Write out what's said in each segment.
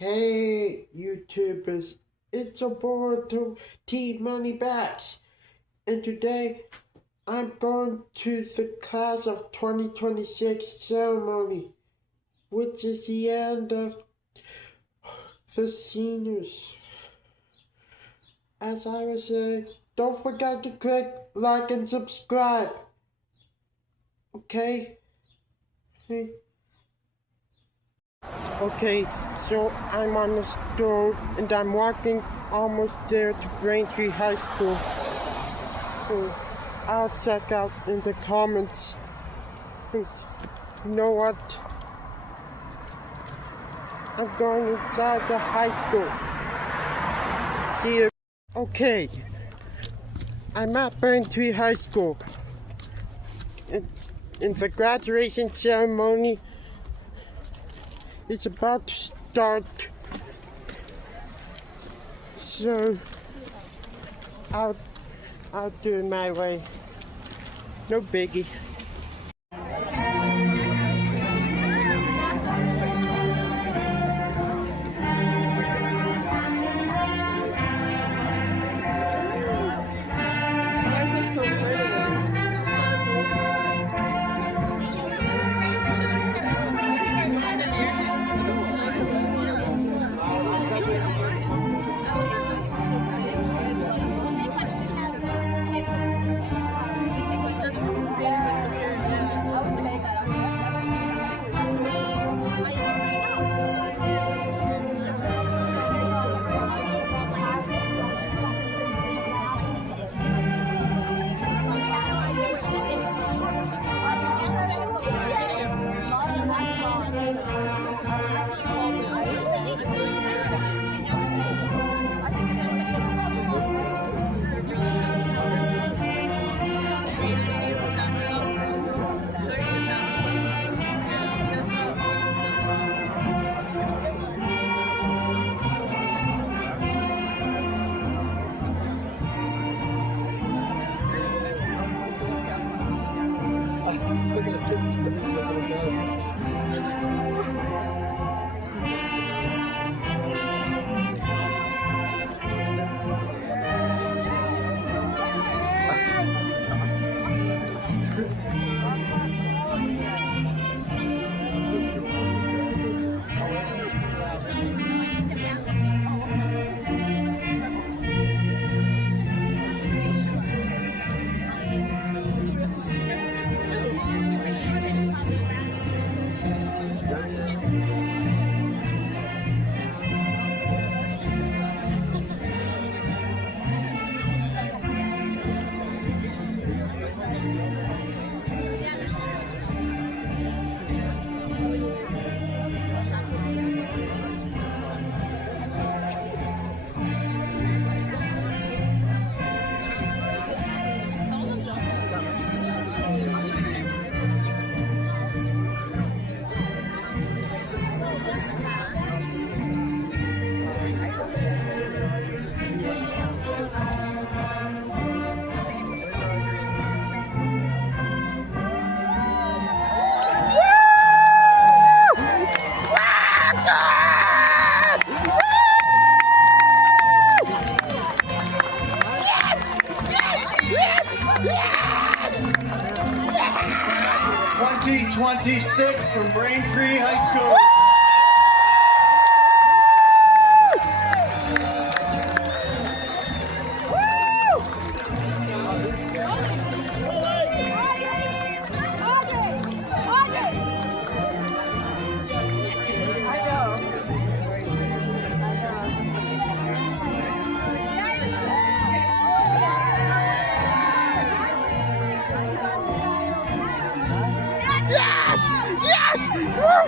Hey, YouTubers, it's a boy to T Money Backs, and today I'm going to the class of 2026 ceremony, which is the end of the seniors. As I was saying, don't forget to click like and subscribe, okay? Okay, so I'm on the store and I'm walking almost there to Braintree High School. So I'll check out in the comments. You know what? I'm going inside the high school. Here. Okay. I'm at Braintree High School. In the graduation ceremony is about to start, so I'll do it my way. No biggie. Yes! 2026 from Braintree High School. Yes! Yes! Woo!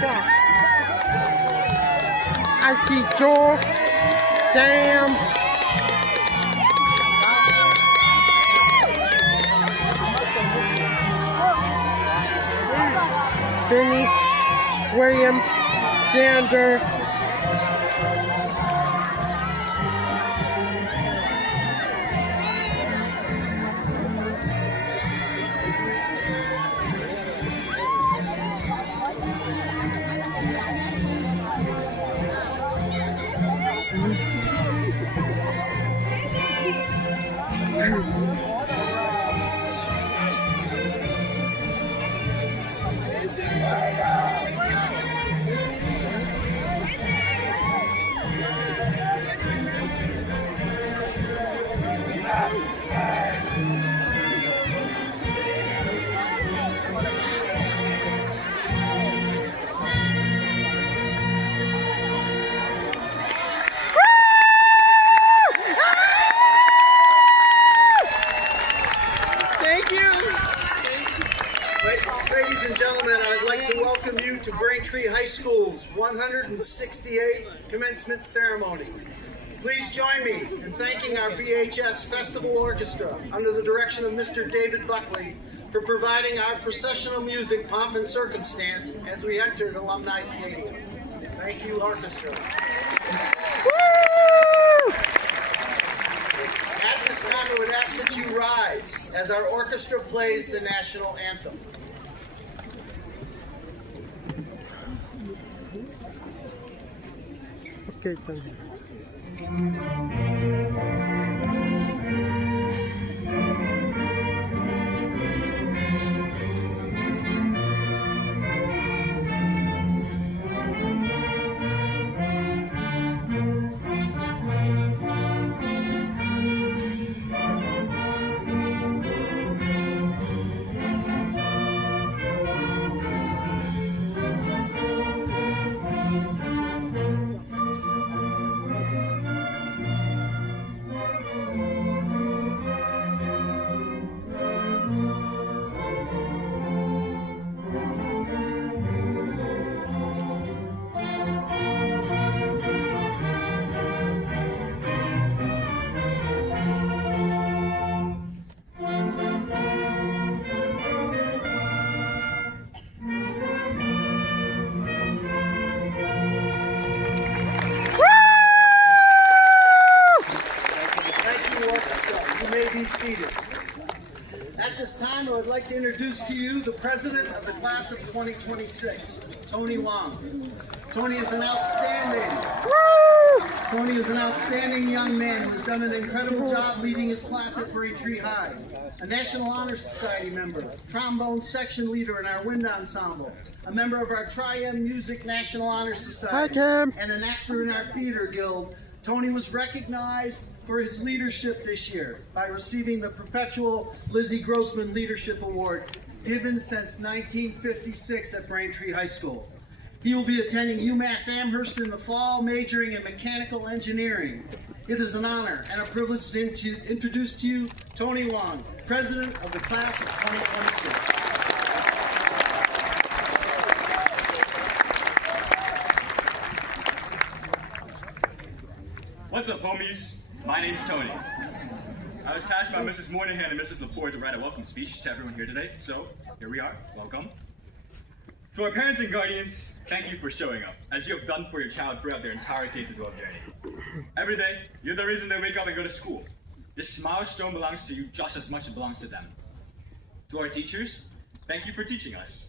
Yeah. I see Joel, Sam, Benny, William, Sander. Ladies and gentlemen, I'd like to welcome you to Braintree High School's 168th commencement ceremony. Please join me in thanking our BHS Festival Orchestra under the direction of Mr. David Buckley for providing our processional music pomp and circumstance as we entered Alumni Stadium. Thank you, orchestra. At this time, I would ask that you rise as our orchestra plays the national anthem. Okay, thank you. Be seated. At this time, I would like to introduce to you the president of the class of 2026, Tony Wong. Tony is an outstanding young man who has done an incredible job leading his class at Braintree High. A National Honor Society member, trombone section leader in our wind ensemble, a member of our Tri-M Music National Honor Society, and an actor in our theater guild. Tony was recognized for his leadership this year by receiving the perpetual Lizzie Grossman Leadership Award, given since 1956 at Braintree High School. He will be attending UMass Amherst in the fall, majoring in mechanical engineering. It is an honor and a privilege to introduce to you Tony Wong, president of the class of 2026. What's up, homies? My name's Tony. I was tasked by Mrs. Moynihan and Mrs. Laporte to write a welcome speech to everyone here today, so here we are. Welcome. To our parents and guardians, thank you for showing up, as you have done for your child throughout their entire K-12 journey. Every day, you're the reason they wake up and go to school. This milestone belongs to you just as much as it belongs to them. To our teachers, thank you for teaching us.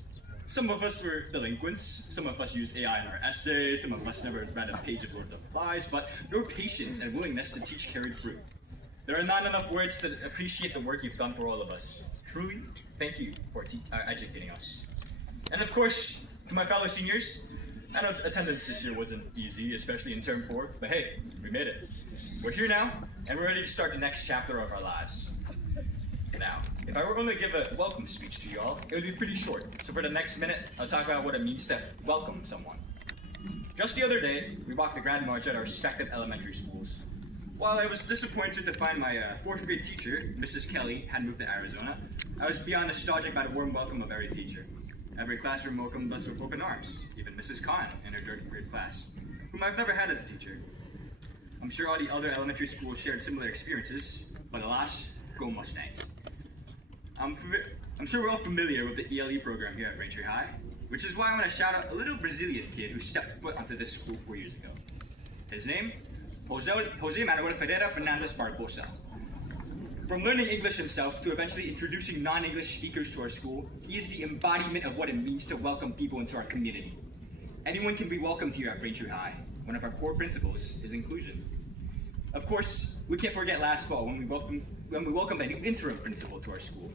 Some of us were delinquents, some of us used AI in our essays, some of us never read a page of Lord of the Flies, but your patience and willingness to teach carried through. There are not enough words to appreciate the work you've done for all of us. Truly, thank you for educating us. And of course, to my fellow seniors, I know attendance this year wasn't easy, especially in term 4, but hey, we made it. We're here now, and we're ready to start the next chapter of our lives. Now, if I were going to give a welcome speech to you all, it would be pretty short. So for the next minute, I'll talk about what it means to welcome someone. Just the other day, we walked the Grand March at our respective elementary schools. While I was disappointed to find my 4th grade teacher, Mrs. Kelly, had moved to Arizona, I was beyond nostalgic by the warm welcome of every teacher. Every classroom welcomed us with open arms, even Mrs. Khan in her 3rd grade class, whom I've never had as a teacher. I'm sure all the other elementary schools shared similar experiences, but alas, go Mustangs. I'm sure we're all familiar with the ELE program here at Braintree High, which is why I want to shout out a little Brazilian kid who stepped foot onto this school 4 years ago. His name? Jose Manuel Ferreira Fernandes Barbosa. From learning English himself to eventually introducing non-English speakers to our school, he is the embodiment of what it means to welcome people into our community. Anyone can be welcomed here at Braintree High. One of our core principles is inclusion. Of course, we can't forget last fall when we welcomed a new interim principal to our school.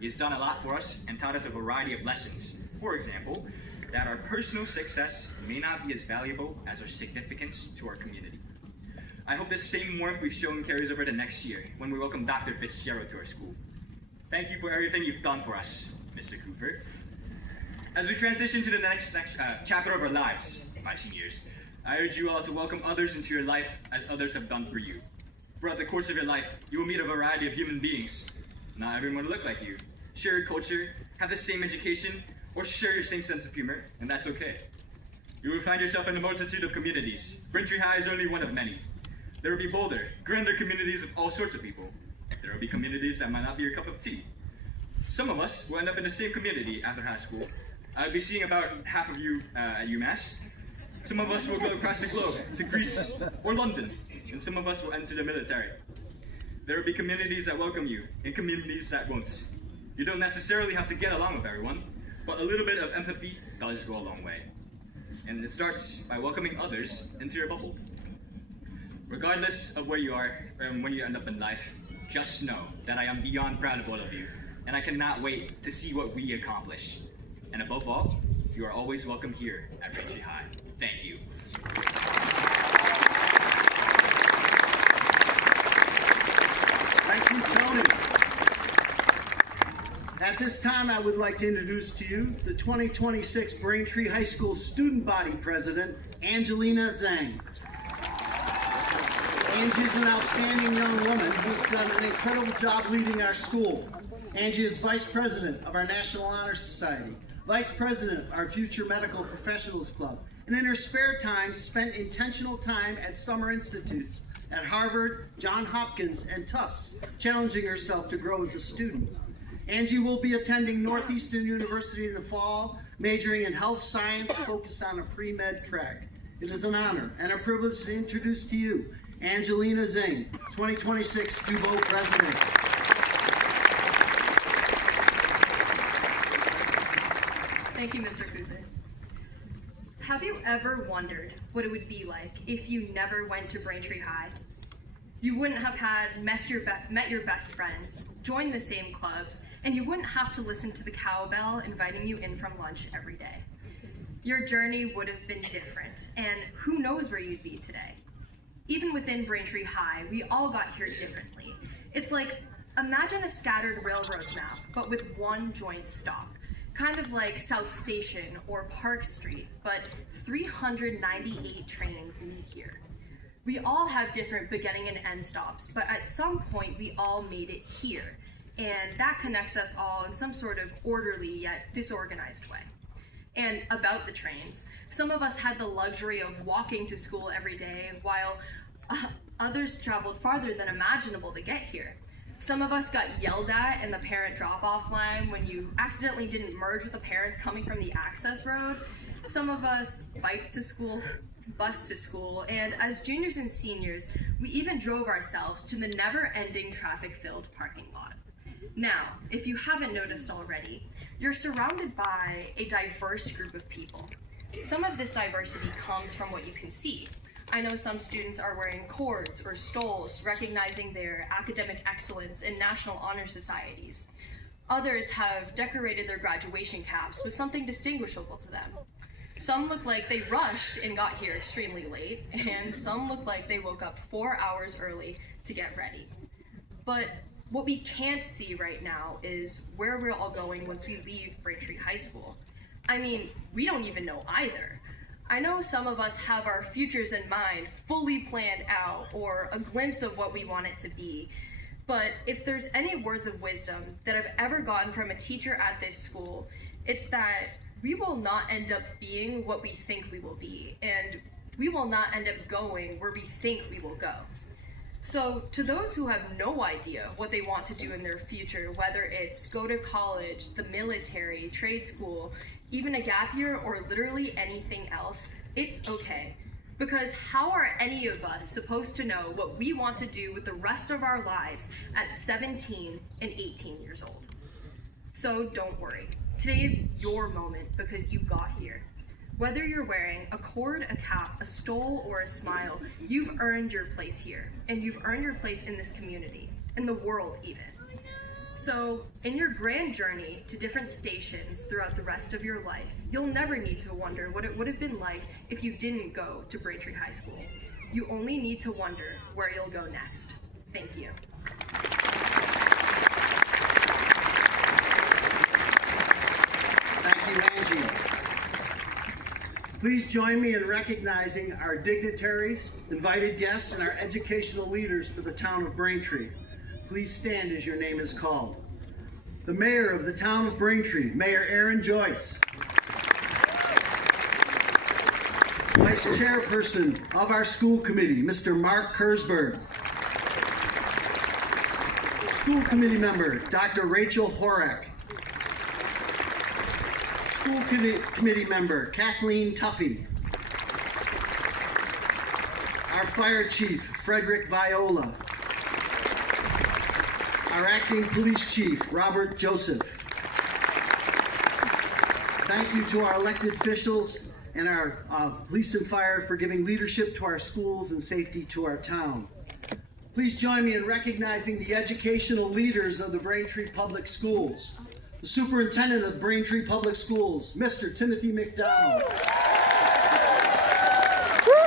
He has done a lot for us and taught us a variety of lessons. For example, that our personal success may not be as valuable as our significance to our community. I hope this same warmth we've shown carries over to next year when we welcome Dr. Fitzgerald to our school. Thank you for everything you've done for us, Mr. Cooper. As we transition to the next chapter of our lives, my seniors, I urge you all to welcome others into your life as others have done for you. Throughout the course of your life, you will meet a variety of human beings. Not everyone will look like you, share your culture, have the same education, or share your same sense of humor, and that's okay. You will find yourself in a multitude of communities. Braintree High is only one of many. There will be bolder, grander communities of all sorts of people. There will be communities that might not be your cup of tea. Some of us will end up in the same community after high school. I'll be seeing about half of you at UMass. Some of us will go across the globe to Greece or London, and some of us will enter the military. There will be communities that welcome you and communities that won't. You don't necessarily have to get along with everyone, but a little bit of empathy does go a long way. And it starts by welcoming others into your bubble. Regardless of where you are and when you end up in life, just know that I am beyond proud of all of you, and I cannot wait to see what we accomplish. And above all, you are always welcome here at Braintree High. Thank you. Thank you, Tony. At this time, I would like to introduce to you the 2026 Braintree High School Student Body President, Angelina Zhang. Angie is an outstanding young woman who's done an incredible job leading our school. Angie is Vice President of our National Honor Society, Vice President of our Future Medical Professionals Club, and in her spare time spent intentional time at summer institutes at Harvard, Johns Hopkins, and Tufts, challenging herself to grow as a student. Angie will be attending Northeastern University in the fall, majoring in health science, focused on a pre-med track. It is an honor and a privilege to introduce to you Angelina Zhang, 2026 DuBois President. Thank you, Mr. Cooper. Have you ever wondered what it would be like if you never went to Braintree High? You wouldn't have met your best friends, joined the same clubs, and you wouldn't have to listen to the cowbell inviting you in from lunch every day. Your journey would have been different, and who knows where you'd be today. Even within Braintree High, we all got here differently. It's like, imagine a scattered railroad map, but with one joint stop. Kind of like South Station or Park Street, but 398 trains meet here. We all have different beginning and end stops, but at some point we all made it here. And that connects us all in some sort of orderly yet disorganized way. And about the trains, some of us had the luxury of walking to school every day, while others traveled farther than imaginable to get here. Some of us got yelled at in the parent drop-off line when you accidentally didn't merge with the parents coming from the access road. Some of us biked to school, bused to school, and as juniors and seniors, we even drove ourselves to the never-ending traffic-filled parking lot. Now, if you haven't noticed already, you're surrounded by a diverse group of people. Some of this diversity comes from what you can see. I know some students are wearing cords or stoles, recognizing their academic excellence in National Honor Societies. Others have decorated their graduation caps with something distinguishable to them. Some look like they rushed and got here extremely late, and some look like they woke up 4 hours early to get ready. But what we can't see right now is where we're all going once we leave Braintree High School. I mean, we don't even know either. I know some of us have our futures in mind, fully planned out, or a glimpse of what we want it to be. But if there's any words of wisdom that I've ever gotten from a teacher at this school, It's that we will not end up being what we think we will be, and we will not end up going where we think we will go. So to those who have no idea what they want to do in their future, whether it's go to college, the military, trade school, even a gap year, or literally anything else, it's okay. Because how are any of us supposed to know what we want to do with the rest of our lives at 17 and 18 years old? So don't worry. Today is your moment because you got here. Whether you're wearing a cord, a cap, a stole, or a smile, you've earned your place here, and you've earned your place in this community, in the world even. So, in your grand journey to different stations throughout the rest of your life, you'll never need to wonder what it would have been like if you didn't go to Braintree High School. You only need to wonder where you'll go next. Thank you. Thank you, Angie. Please join me in recognizing our dignitaries, invited guests, and our educational leaders for the town of Braintree. Please stand as your name is called. The Mayor of the town of Braintree, Mayor Aaron Joyce. Vice Chairperson of our school committee, Mr. Mark Kersberg. School committee member, Dr. Rachel Horak. School committee member, Kathleen Tuffy. Our fire chief, Frederick Viola. Our acting police chief, Robert Joseph. Thank you to our elected officials and our police and fire for giving leadership to our schools and safety to our town. Please join me in recognizing the educational leaders of the Braintree Public Schools. The Superintendent of the Braintree Public Schools, Mr. Timothy McDonald.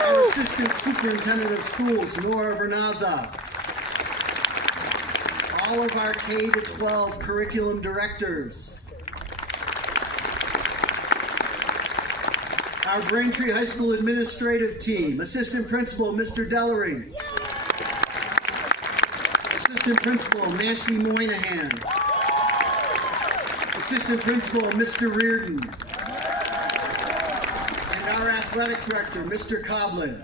Our Assistant Superintendent of Schools, Nora Vernaza. All of our K-12 curriculum directors. Our Braintree High School administrative team, Assistant Principal, Mr. Dellering. Assistant Principal, Nancy Moynihan. Assistant Principal, Mr. Reardon. And our Athletic Director, Mr. Coblin.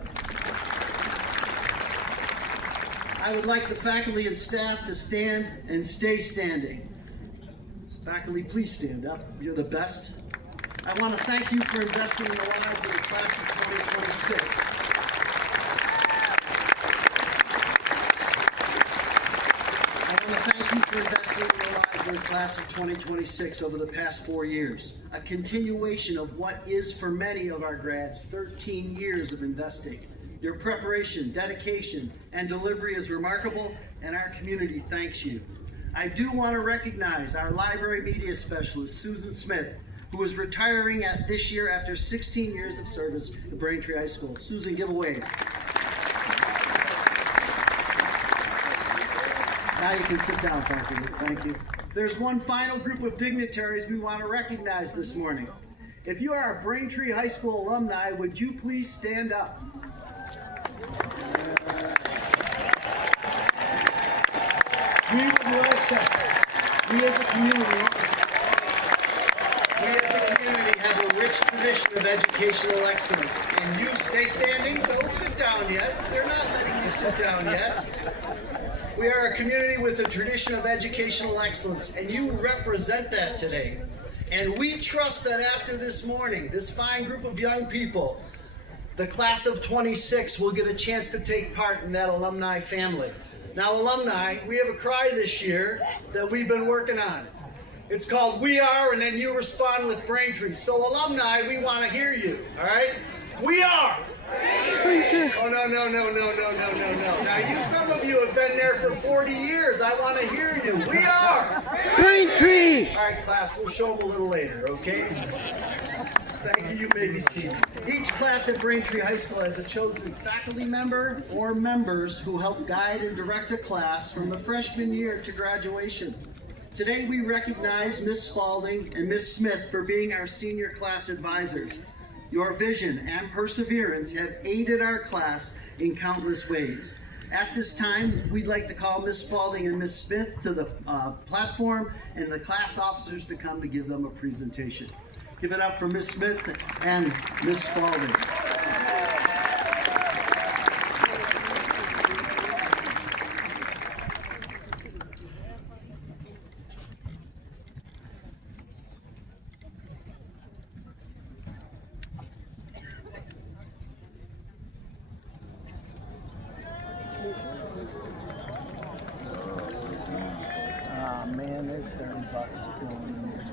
I would like the faculty and staff to stand and stay standing. Faculty, please stand up. You're the best. I want to thank you for investing in the lives of the class of 2026. I want to thank you for investing in the lives of the class of 2026 over the past 4 years. A continuation of what is for many of our grads 13 years of investing. Your preparation, dedication, and delivery is remarkable, and our community thanks you. I do want to recognize our library media specialist, Susan Smith, who is retiring this year after 16 years of service at Braintree High School. Susan, give a wave. Now you can sit down, faculty. Thank you. There's one final group of dignitaries we want to recognize this morning. If you are a Braintree High School alumni, would you please stand up? We would like to, we as a community have a rich tradition of educational excellence. And you stay standing, don't sit down yet. They're not letting you sit down yet. We are a community with a tradition of educational excellence, and you represent that today. And we trust that after this morning, this fine group of young people, the class of 26 will get a chance to take part in that alumni family. Now, alumni, we have a cry this year that we've been working on. It's called We Are, and then you respond with Braintree. So, alumni, we want to hear you, all right? We are! Braintree! Oh, no. Now, some of you have been there for 40 years. I want to hear you. We are! Braintree! All right, class, we'll show them a little later, okay? Thank you. You may be seated. Each class at Braintree High School has a chosen faculty member or members who help guide and direct a class from the freshman year to graduation. Today we recognize Ms. Spalding and Ms. Smith for being our senior class advisors. Your vision and perseverance have aided our class in countless ways. At this time, we'd like to call Miss Spalding and Miss Smith to the platform and the class officers to come to give them a presentation. Give it up for Miss Smith and Miss Spalding. Man, there's $30 going in there.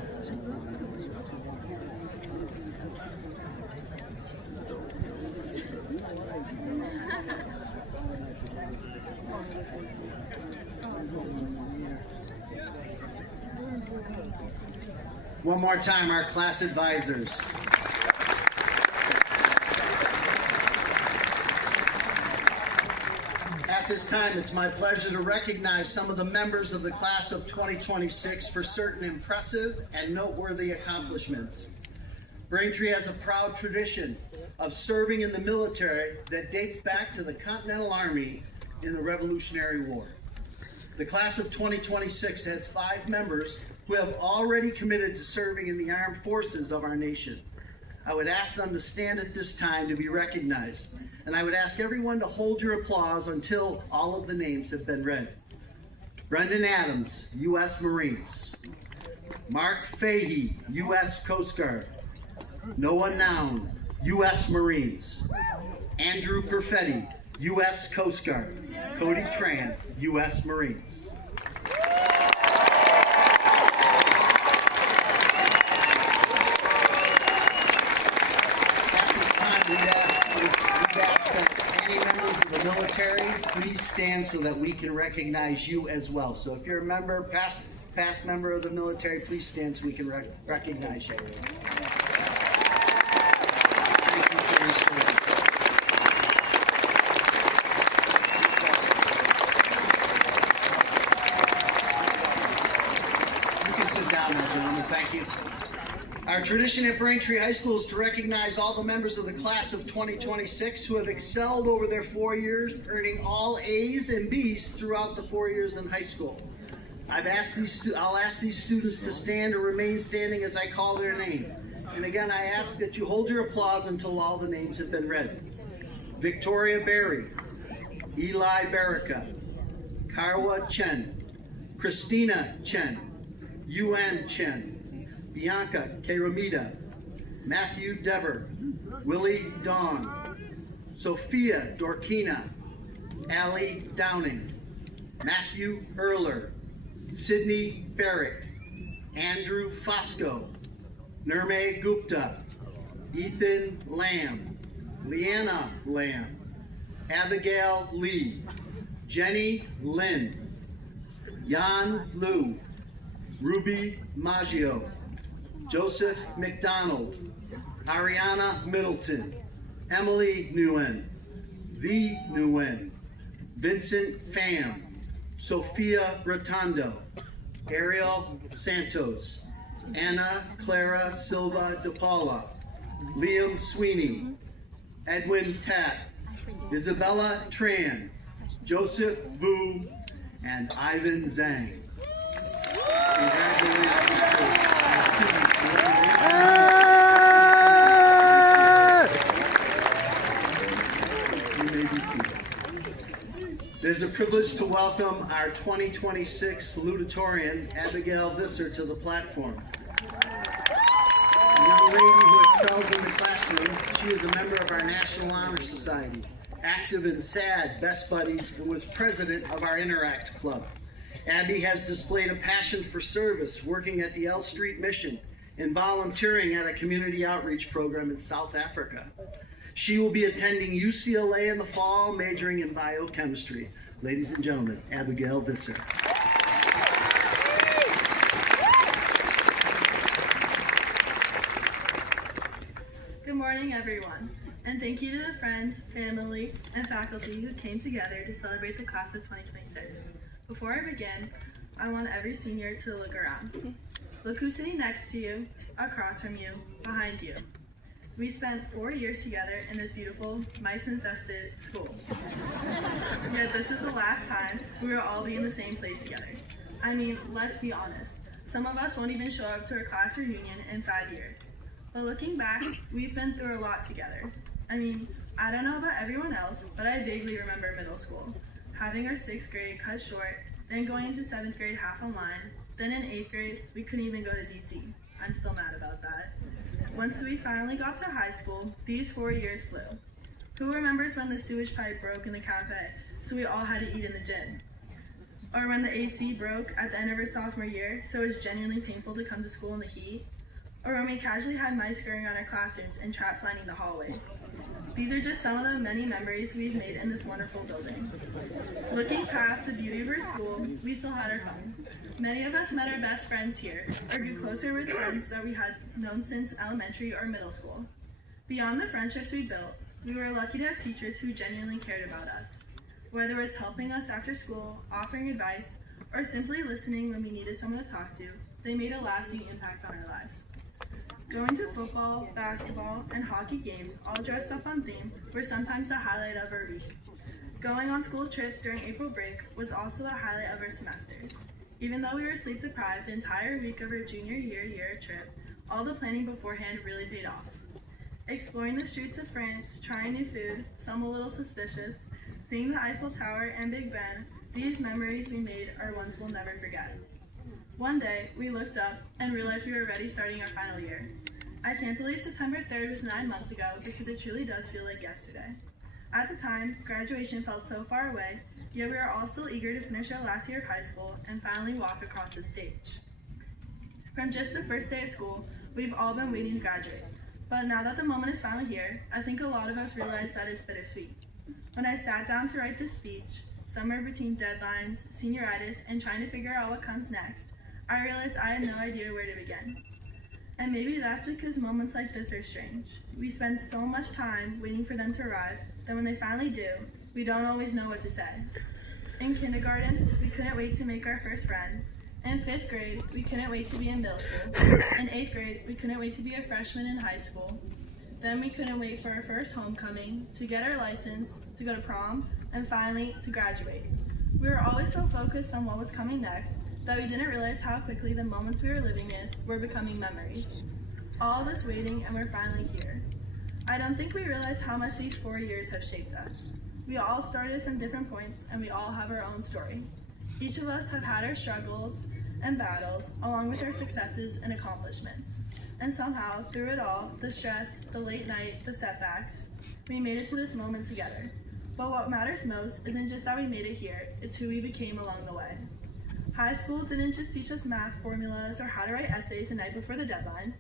One more time, our class advisors. At this time, it's my pleasure to recognize some of the members of the class of 2026 for certain impressive and noteworthy accomplishments. Braintree has a proud tradition of serving in the military that dates back to the Continental Army in the Revolutionary War. The class of 2026 has 5 members who have already committed to serving in the armed forces of our nation. I would ask them to stand at this time to be recognized, and I would ask everyone to hold your applause until all of the names have been read. Brendan Adams, U.S. Marines. Mark Fahey, U.S. Coast Guard. Noah Noun, U.S. Marines. Andrew Perfetti, U.S. Coast Guard. Cody Tran, U.S. Marines. Military, please stand so that we can recognize you as well. So if you're a member, past member of the military, please stand so we can recognize you. Thank you for your service. You can sit down now, gentlemen. Thank you. Our tradition at Braintree High School is to recognize all the members of the class of 2026 who have excelled over their 4 years, earning all A's and B's throughout the 4 years in high school. I'll ask these students to stand or remain standing as I call their name. And again, I ask that you hold your applause until all the names have been read. Victoria Berry, Eli Baraka, Karwa Chen, Christina Chen, Yuan Chen, Bianca Keramida, Matthew Dever, Willie Dawn, Sophia Dorkina, Allie Downing, Matthew Erler, Sydney Farrick, Andrew Fosco, Nirme Gupta, Ethan Lamb, Leanna Lamb, Abigail Lee, Jenny Lynn, Jan Liu, Ruby Maggio, Joseph McDonald, Ariana Middleton, Emily Nguyen, V. Nguyen, Vincent Pham, Sophia Rotondo, Ariel Santos, Anna Clara Silva de Paula, Liam Sweeney, Edwin Tat, Isabella Tran, Joseph Vu, and Ivan Zhang. Congratulations. You may be seated. It is a privilege to welcome our 2026 salutatorian, Abigail Visser, to the platform. A young lady who excels in the classroom, she is a member of our National Honor Society, active in SAD, Best Buddies, and was president of our Interact Club. Abby has displayed a passion for service, working at the L Street Mission and volunteering at a community outreach program in South Africa. She will be attending UCLA in the fall, majoring in biochemistry. Ladies and gentlemen, Abigail Visser. Good morning, everyone, and thank you to the friends, family, and faculty who came together to celebrate the class of 2026. Before I begin, I want every senior to look around. Look who's sitting next to you, across from you, behind you. We spent 4 years together in this beautiful, mice-infested school. Yet this is the last time we will all be in the same place together. I mean, let's be honest. Some of us won't even show up to our class reunion in 5 years. But looking back, we've been through a lot together. I mean, I don't know about everyone else, but I vaguely remember middle school. Having our 6th grade cut short, then going into 7th grade half online, then in 8th grade, we couldn't even go to DC. I'm still mad about that. Once we finally got to high school, these 4 years flew. Who remembers when the sewage pipe broke in the cafe, so we all had to eat in the gym? Or when the AC broke at the end of our sophomore year, so it was genuinely painful to come to school in the heat? Or when we casually had mice scurrying on our classrooms and traps lining the hallways? These are just some of the many memories we've made in this wonderful building. Looking past the beauty of our school, we still had our fun. Many of us met our best friends here, or grew closer with friends that we had known since elementary or middle school. Beyond the friendships we built, we were lucky to have teachers who genuinely cared about us. Whether it was helping us after school, offering advice, or simply listening when we needed someone to talk to, they made a lasting impact on our lives. Going to football, basketball, and hockey games, all dressed up on theme, were sometimes the highlight of our week. Going on school trips during April break was also the highlight of our semesters. Even though we were sleep deprived the entire week of our junior year trip, all the planning beforehand really paid off. Exploring the streets of France, trying new food, some a little suspicious, seeing the Eiffel Tower and Big Ben, these memories we made are ones we'll never forget. One day, we looked up and realized we were already starting our final year. I can't believe September 3rd was 9 months ago because it truly does feel like yesterday. At the time, graduation felt so far away, yet we were all still eager to finish our last year of high school and finally walk across the stage. From just the first day of school, we've all been waiting to graduate. But now that the moment is finally here, I think a lot of us realize that it's bittersweet. When I sat down to write this speech, somewhere between deadlines, senioritis, and trying to figure out what comes next, I realized I had no idea where to begin. And maybe that's because moments like this are strange. We spend so much time waiting for them to arrive that when they finally do, we don't always know what to say. In kindergarten, we couldn't wait to make our first friend. In 5th grade, we couldn't wait to be in middle school. In 8th grade, we couldn't wait to be a freshman in high school. Then we couldn't wait for our first homecoming, to get our license, to go to prom, and finally, to graduate. We were always so focused on what was coming next that we didn't realize how quickly the moments we were living in were becoming memories. All this waiting and we're finally here. I don't think we realize how much these 4 years have shaped us. We all started from different points and we all have our own story. Each of us have had our struggles and battles along with our successes and accomplishments. And somehow, through it all, the stress, the late night, the setbacks, we made it to this moment together. But what matters most isn't just that we made it here, it's who we became along the way. High school didn't just teach us math formulas or how to write essays the night before the deadline.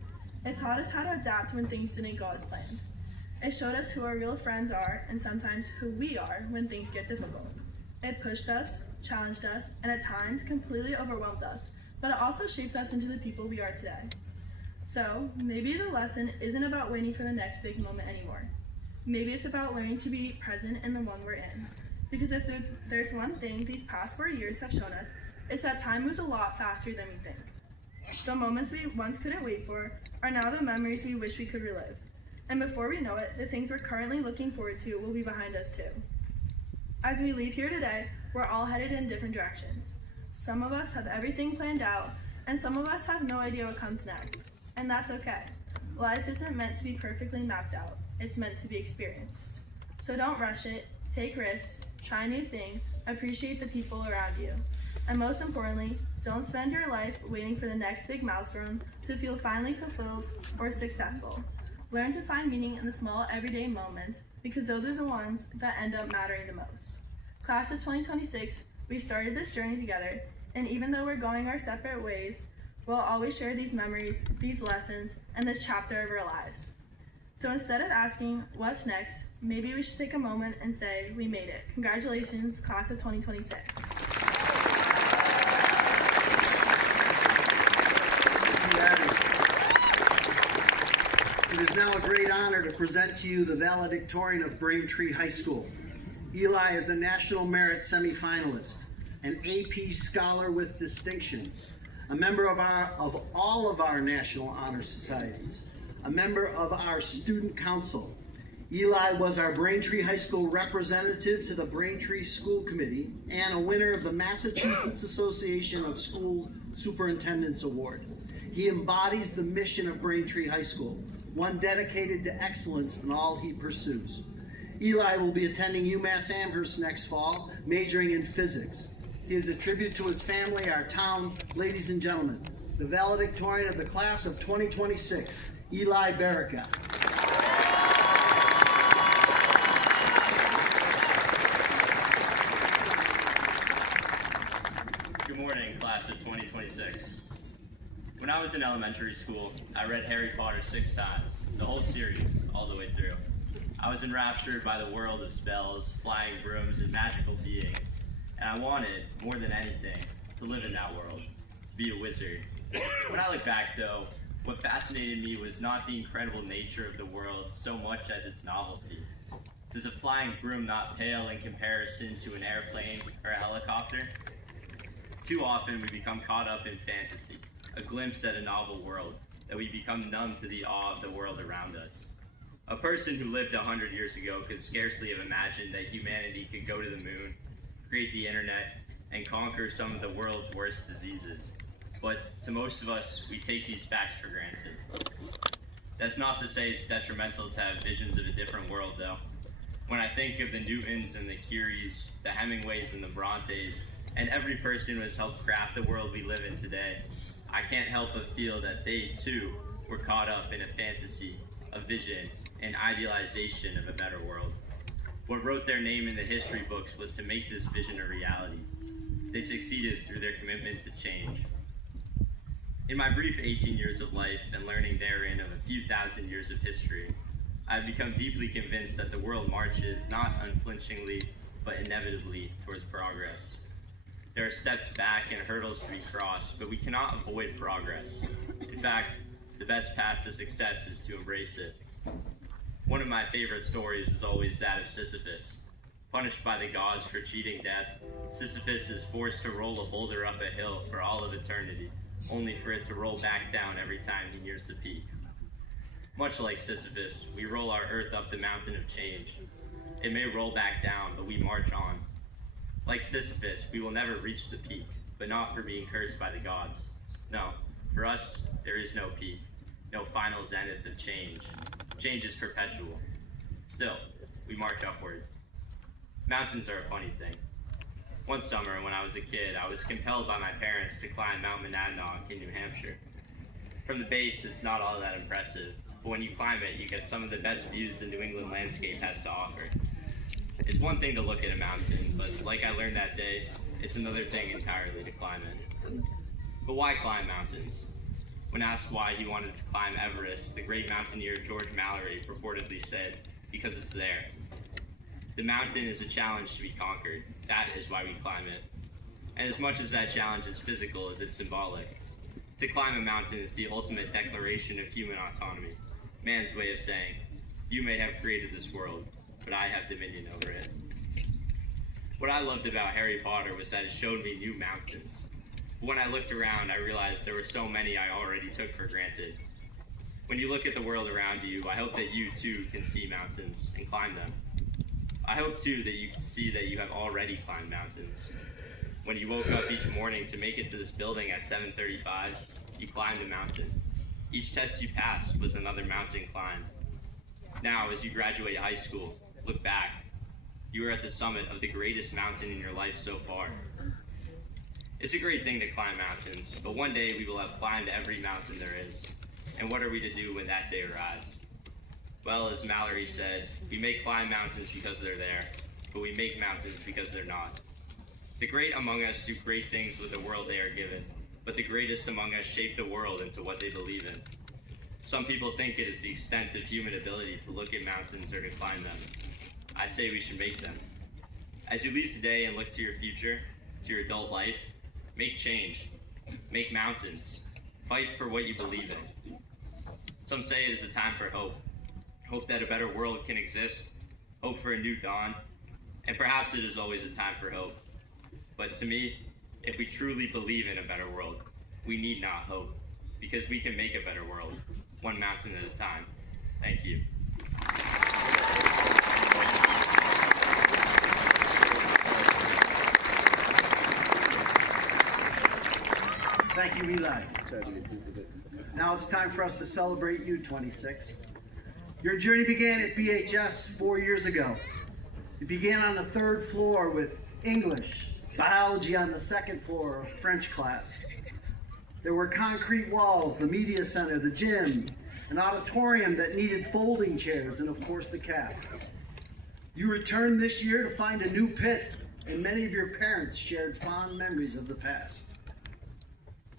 It taught us how to adapt when things didn't go as planned. It showed us who our real friends are and sometimes who we are when things get difficult. It pushed us, challenged us, and at times completely overwhelmed us, but it also shaped us into the people we are today. So, maybe the lesson isn't about waiting for the next big moment anymore. Maybe it's about learning to be present in the one we're in. Because if there's one thing these past 4 years have shown us, it's that time moves a lot faster than we think. The moments we once couldn't wait for are now the memories we wish we could relive. And before we know it, the things we're currently looking forward to will be behind us too. As we leave here today, we're all headed in different directions. Some of us have everything planned out, and some of us have no idea what comes next. And that's okay. Life isn't meant to be perfectly mapped out. It's meant to be experienced. So don't rush it, take risks, try new things, appreciate the people around you. And most importantly, don't spend your life waiting for the next big milestone to feel finally fulfilled or successful. Learn to find meaning in the small everyday moments because those are the ones that end up mattering the most. Class of 2026, we started this journey together, and even though we're going our separate ways, we'll always share these memories, these lessons, and this chapter of our lives. So instead of asking, what's next, maybe we should take a moment and say, we made it. Congratulations, class of 2026. It is now a great honor to present to you the valedictorian of Braintree High School. Eli is a National Merit semifinalist, an AP Scholar with distinction, a member of all of our National Honor Societies, a member of our student council. Eli was our Braintree High School representative to the Braintree School Committee and a winner of the Massachusetts Association of School Superintendents Award. He embodies the mission of Braintree High School, one dedicated to excellence in all he pursues. Eli will be attending UMass Amherst next fall, majoring in physics. He is a tribute to his family, our town. Ladies and gentlemen, the valedictorian of the class of 2026, Eli Baraka. Good morning, class of 2026. When I was in elementary school, I read Harry Potter 6 times, the whole series, all the way through. I was enraptured by the world of spells, flying brooms, and magical beings, and I wanted, more than anything, to live in that world, to be a wizard. When I look back, though, what fascinated me was not the incredible nature of the world so much as its novelty. Does a flying broom not pale in comparison to an airplane or a helicopter? Too often we become caught up in fantasy, a glimpse at a novel world, that we become numb to the awe of the world around us. A person who lived 100 years ago could scarcely have imagined that humanity could go to the moon, create the internet, and conquer some of the world's worst diseases. But to most of us, we take these facts for granted. That's not to say it's detrimental to have visions of a different world, though. When I think of the Newtons and the Curies, the Hemingways and the Brontes, and every person who has helped craft the world we live in today, I can't help but feel that they, too, were caught up in a fantasy, a vision, an idealization of a better world. What wrote their name in the history books was to make this vision a reality. They succeeded through their commitment to change. In my brief 18 years of life and learning therein of a few thousand years of history, I have become deeply convinced that the world marches not unflinchingly, but inevitably towards progress. There are steps back and hurdles to be crossed, but we cannot avoid progress. In fact, the best path to success is to embrace it. One of my favorite stories was always that of Sisyphus. Punished by the gods for cheating death, Sisyphus is forced to roll a boulder up a hill for all of eternity, only for it to roll back down every time he nears the peak. Much like Sisyphus, we roll our earth up the mountain of change. It may roll back down, but we march on. Like Sisyphus, we will never reach the peak, but not for being cursed by the gods. No, for us, there is no peak, no final zenith of change. Change is perpetual. Still, we march upwards. Mountains are a funny thing. One summer when I was a kid, I was compelled by my parents to climb Mount Monadnock in New Hampshire. From the base, it's not all that impressive, but when you climb it, you get some of the best views the New England landscape has to offer. It's one thing to look at a mountain, but like I learned that day, it's another thing entirely to climb it. But why climb mountains? When asked why he wanted to climb Everest, the great mountaineer George Mallory purportedly said, because it's there. The mountain is a challenge to be conquered. That is why we climb it. And as much as that challenge is physical as it's symbolic, to climb a mountain is the ultimate declaration of human autonomy, man's way of saying, you may have created this world, but I have dominion over it. What I loved about Harry Potter was that it showed me new mountains. But when I looked around, I realized there were so many I already took for granted. When you look at the world around you, I hope that you too can see mountains and climb them. I hope too that you can see that you have already climbed mountains. When you woke up each morning to make it to this building at 7:35, you climbed a mountain. Each test you passed was another mountain climbed. Now, as you graduate high school, look back. You are at the summit of the greatest mountain in your life so far. It's a great thing to climb mountains, but one day we will have climbed every mountain there is. And what are we to do when that day arrives? Well, as Mallory said, we may climb mountains because they're there, but we make mountains because they're not. The great among us do great things with the world they are given, but the greatest among us shape the world into what they believe in. Some people think it is the extent of human ability to look at mountains or to climb them. I say we should make them. As you leave today and look to your future, to your adult life, make change. Make mountains. Fight for what you believe in. Some say it is a time for hope. Hope that a better world can exist. Hope for a new dawn. And perhaps it is always a time for hope. But to me, if we truly believe in a better world, we need not hope, because we can make a better world, one mountain at a time. Thank you. Thank you, Eli. Now it's time for us to celebrate you, 26. Your journey began at BHS 4 years ago. It began on the 3rd floor with English, biology on the 2nd floor, a French class. There were concrete walls, the media center, the gym, an auditorium that needed folding chairs, and of course the CAF. You returned this year to find a new pit, and many of your parents shared fond memories of the past.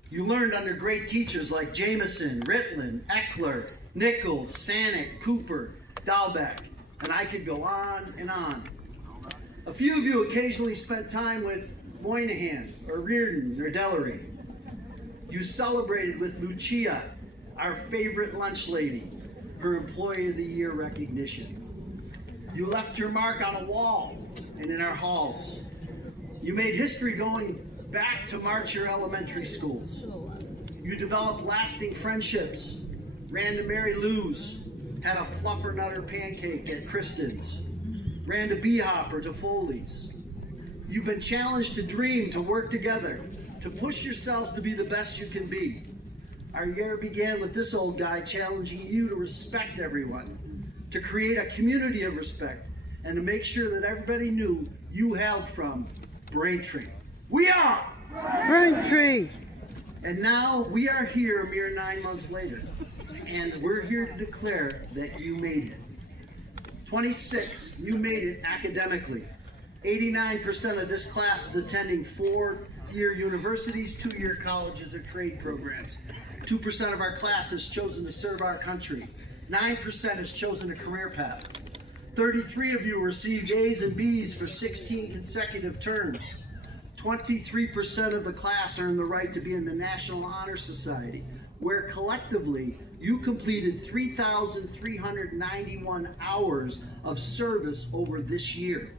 You learned under great teachers like Jameson, Ritlin, Eckler, Nichols, Sanick, Cooper, Dahlbeck, and I could go on and on. A few of you occasionally spent time with Moynihan, or Reardon, or Dellery. You celebrated with Lucia, our favorite lunch lady, her Employee of the Year recognition. You left your mark on a wall and in our halls. You made history going back to Marcher elementary schools. You developed lasting friendships, ran to Mary Lou's, had a fluffer nutter pancake at Kristen's, ran to B-Hopper to Foley's. You've been challenged to dream, to work together, to push yourselves to be the best you can be. Our year began with this old guy challenging you to respect everyone, to create a community of respect, and to make sure that everybody knew you hailed from Braintree. We are Braintree! And now we are here a mere 9 months later, and we're here to declare that you made it. 26, you made it academically. 89% of this class is attending 4-year universities, 2-year colleges, or trade programs. 2% of our class has chosen to serve our country. 9% has chosen a career path. 33 of you received A's and B's for 16 consecutive terms. 23% of the class earned the right to be in the National Honor Society, where collectively you completed 3,391 hours of service over this year.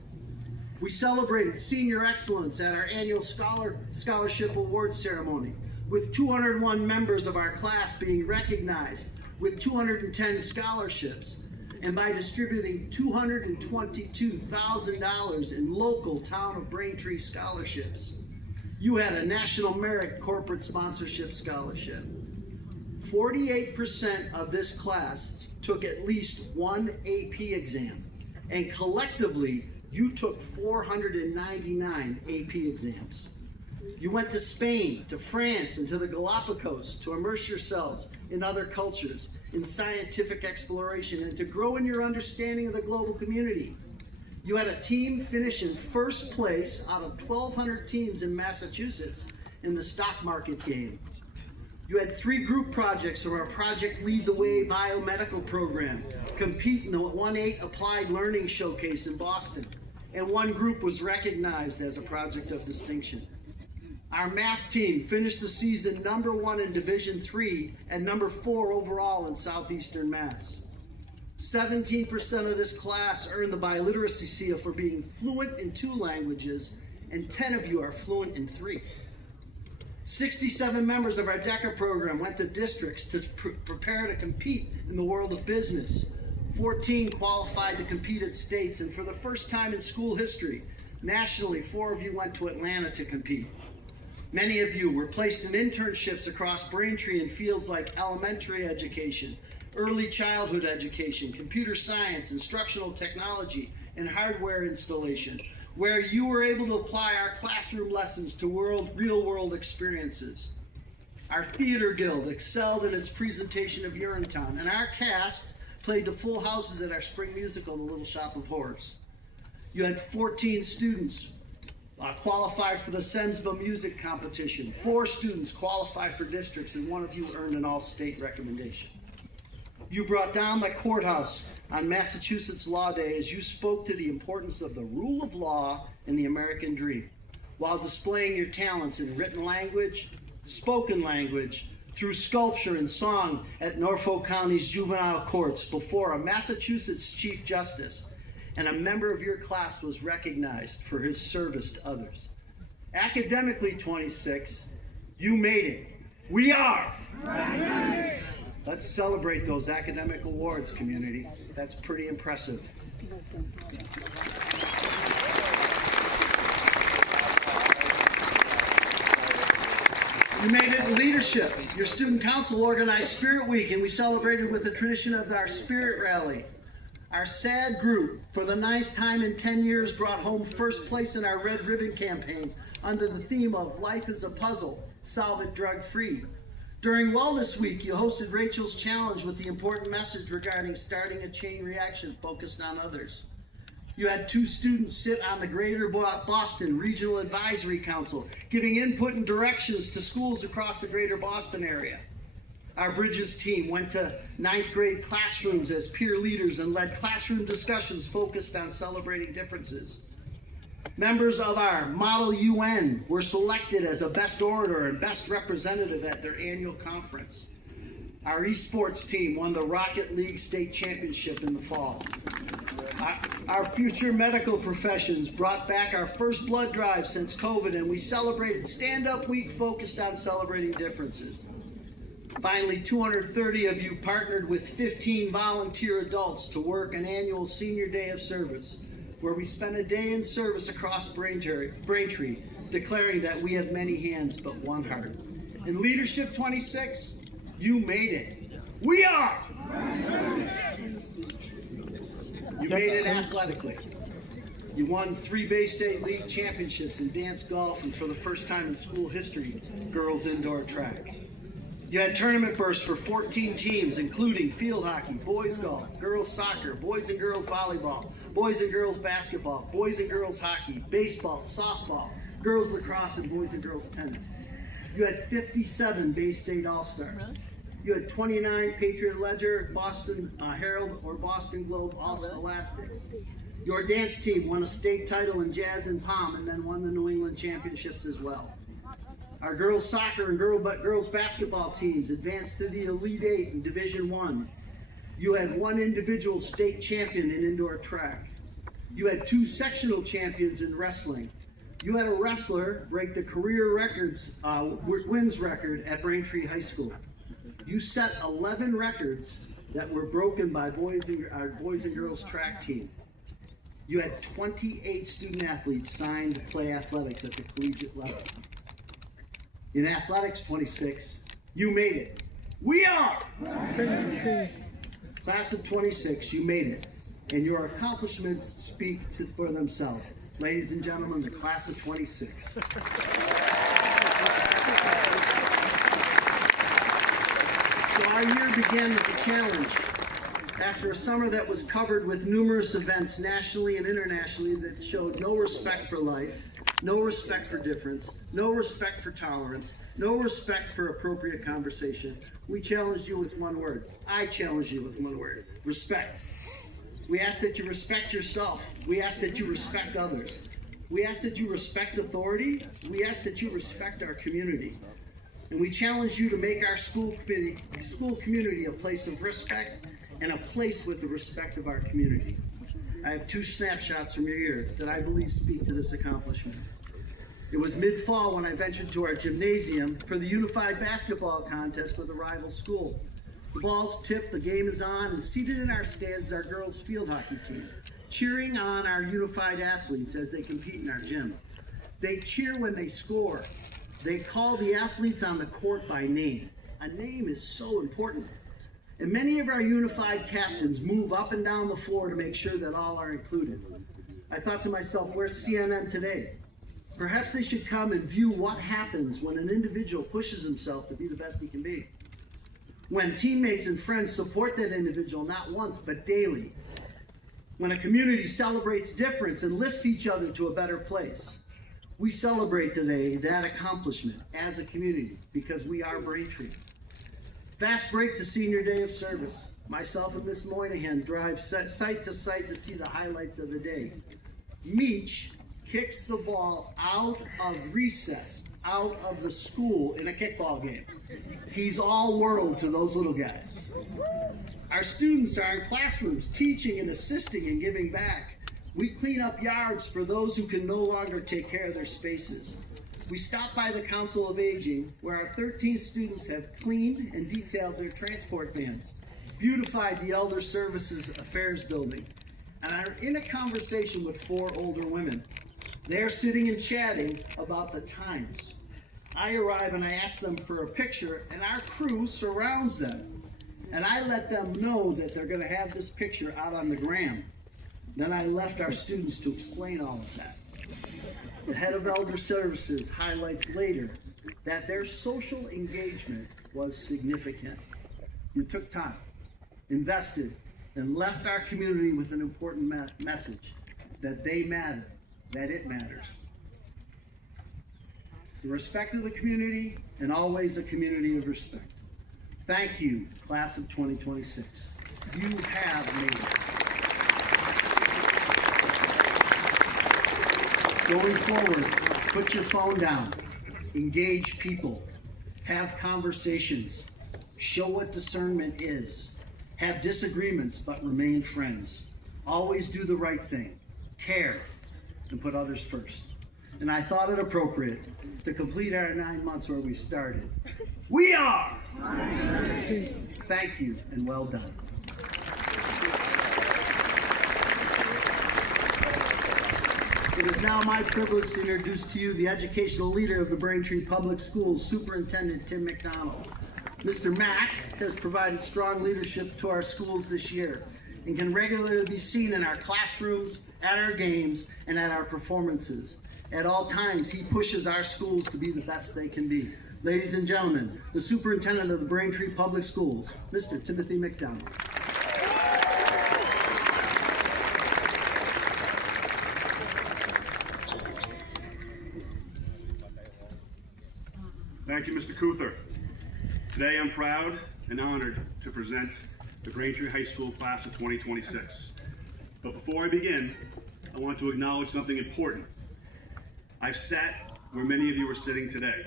We celebrated senior excellence at our annual scholarship award ceremony, with 201 members of our class being recognized with 210 scholarships, and by distributing $222,000 in local town of Braintree scholarships. You had a National Merit Corporate Sponsorship Scholarship. 48% of this class took at least one AP exam, and collectively, you took 499 AP exams. You went to Spain, to France, and to the Galapagos to immerse yourselves in other cultures, in scientific exploration, and to grow in your understanding of the global community. You had a team finish in first place out of 1,200 teams in Massachusetts in the stock market game. You had 3 group projects from our Project Lead the Way biomedical program compete in the 1-8 Applied Learning Showcase in Boston, and 1 group was recognized as a project of distinction. Our math team finished the season #1 in Division III and #4 overall in Southeastern Mass. 17% of this class earned the biliteracy seal for being fluent in 2 languages, and 10 of you are fluent in 3. 67 members of our DECA program went to districts to prepare to compete in the world of business. 14 qualified to compete at states, and for the first time in school history, nationally, 4 of you went to Atlanta to compete. Many of you were placed in internships across Braintree in fields like elementary education, early childhood education, computer science, instructional technology, and hardware installation, where you were able to apply our classroom lessons to real-world experiences. Our theater guild excelled in its presentation of Urinetown, and our cast played to full houses at our spring musical, The Little Shop of Horrors. You had 14 students qualified for the Sensba music competition. 4 students qualified for districts, and 1 of you earned an all-state recommendation. You brought down the courthouse on Massachusetts Law Day as you spoke to the importance of the rule of law and the American dream, while displaying your talents in written language, spoken language, through sculpture and song at Norfolk County's juvenile courts before a Massachusetts Chief Justice, and a member of your class was recognized for his service to others. Academically, 26, you made it. We are. Let's celebrate those academic awards, community. That's pretty impressive. You made it in leadership. Your student council organized Spirit Week, and we celebrated with the tradition of our Spirit Rally. Our SAD group, for the 9th time in 10 years, brought home first place in our Red Ribbon campaign under the theme of Life is a Puzzle, Solve It Drug-Free. During Wellness Week, you hosted Rachel's Challenge with the important message regarding starting a chain reaction focused on others. You had 2 students sit on the Greater Boston Regional Advisory Council, giving input and directions to schools across the Greater Boston area. Our Bridges team went to 9th grade classrooms as peer leaders and led classroom discussions focused on celebrating differences. Members of our Model UN were selected as a best orator and best representative at their annual conference. Our esports team won the Rocket League State Championship in the fall. Our future medical professions brought back our first blood drive since COVID, and we celebrated Stand Up Week focused on celebrating differences. Finally, 230 of you partnered with 15 volunteer adults to work an annual Senior Day of Service, where we spent a day in service across Braintree, declaring that we have many hands but one heart. In Leadership 26, you made it. We are! You made it athletically. You won 3 Bay State League championships in dance, golf, and for the first time in school history, girls indoor track. You had tournament bursts for 14 teams, including field hockey, boys golf, girls soccer, boys and girls volleyball, boys and girls basketball, boys and girls hockey, baseball, softball, girls lacrosse, and boys and girls tennis. You had 57 Bay State All-Stars. You had 29 Patriot Ledger, Boston Herald, or Boston Globe All-Elastics. Your dance team won a state title in Jazz and Pom and then won the New England Championships as well. Our girls soccer and girls basketball teams advanced to the Elite 8 in Division I. You had 1 individual state champion in indoor track. You had 2 sectional champions in wrestling. You had a wrestler break the career wins record at Braintree High School. You set 11 records that were broken by our boys and girls track team. You had 28 student athletes signed to play athletics at the collegiate level. In Athletics 26, you made it. We are! Class of 26, you made it. And your accomplishments speak for themselves. Ladies and gentlemen, the class of 26. So our year began with a challenge. After a summer that was covered with numerous events nationally and internationally that showed no respect for life, no respect for difference, no respect for tolerance, no respect for appropriate conversation, we challenged you with one word. I challenge you with one word: respect. We ask that you respect yourself. We ask that you respect others. We ask that you respect authority. We ask that you respect our community. And we challenge you to make our school community a place of respect and a place with the respect of our community. I have 2 snapshots from your year that I believe speak to this accomplishment. It was mid-fall when I ventured to our gymnasium for the unified basketball contest with a rival school. The ball's tipped, the game is on, and seated in our stands is our girls' field hockey team, cheering on our unified athletes as they compete in our gym. They cheer when they score. They call the athletes on the court by name. A name is so important. And many of our unified captains move up and down the floor to make sure that all are included. I thought to myself, where's CNN today? Perhaps they should come and view what happens when an individual pushes himself to be the best he can be. When teammates and friends support that individual not once but daily. When a community celebrates difference and lifts each other to a better place. We celebrate today that accomplishment as a community because we are Braintree. Fast break to Senior Day of Service. Myself and Miss Moynihan drive site to site to see the highlights of the day. Meech kicks the ball out of recess, out of the school in a kickball game. He's all world to those little guys. Our students are in classrooms teaching and assisting and giving back. We clean up yards for those who can no longer take care of their spaces. we stopped by the Council of Aging, where our 13 students have cleaned and detailed their transport vans, beautified the Elder Services Affairs building, and are in a conversation with 4 older women. They are sitting and chatting about the times. I arrive and I ask them for a picture, and our crew surrounds them. And I let them know that they're going to have this picture out on the gram. Then I left our students to explain all of that. The head of Elder Services highlights later that their social engagement was significant. You took time, invested, and left our community with an important message, that they matter, that it matters. The respect of the community, and always a community of respect. Thank you, class of 2026. You have made it. Going forward, put your phone down, engage people, have conversations, show what discernment is, have disagreements but remain friends, always do the right thing, care, and put others first. And I thought it appropriate to complete our 9 months where we started. We are! Thank you and well done. It is now my privilege to introduce to you the educational leader of the Braintree Public Schools, Superintendent Tim McDonald. Mr. Mack has provided strong leadership to our schools this year and can regularly be seen in our classrooms, at our games, and at our performances. At all times, he pushes our schools to be the best they can be. Ladies and gentlemen, the Superintendent of the Braintree Public Schools, Mr. Timothy McDonald. Thank you, Mr. Kuther. Today I'm proud and honored to present the Braintree High School class of 2026. But before I begin, I want to acknowledge something important. I've sat where many of you are sitting today.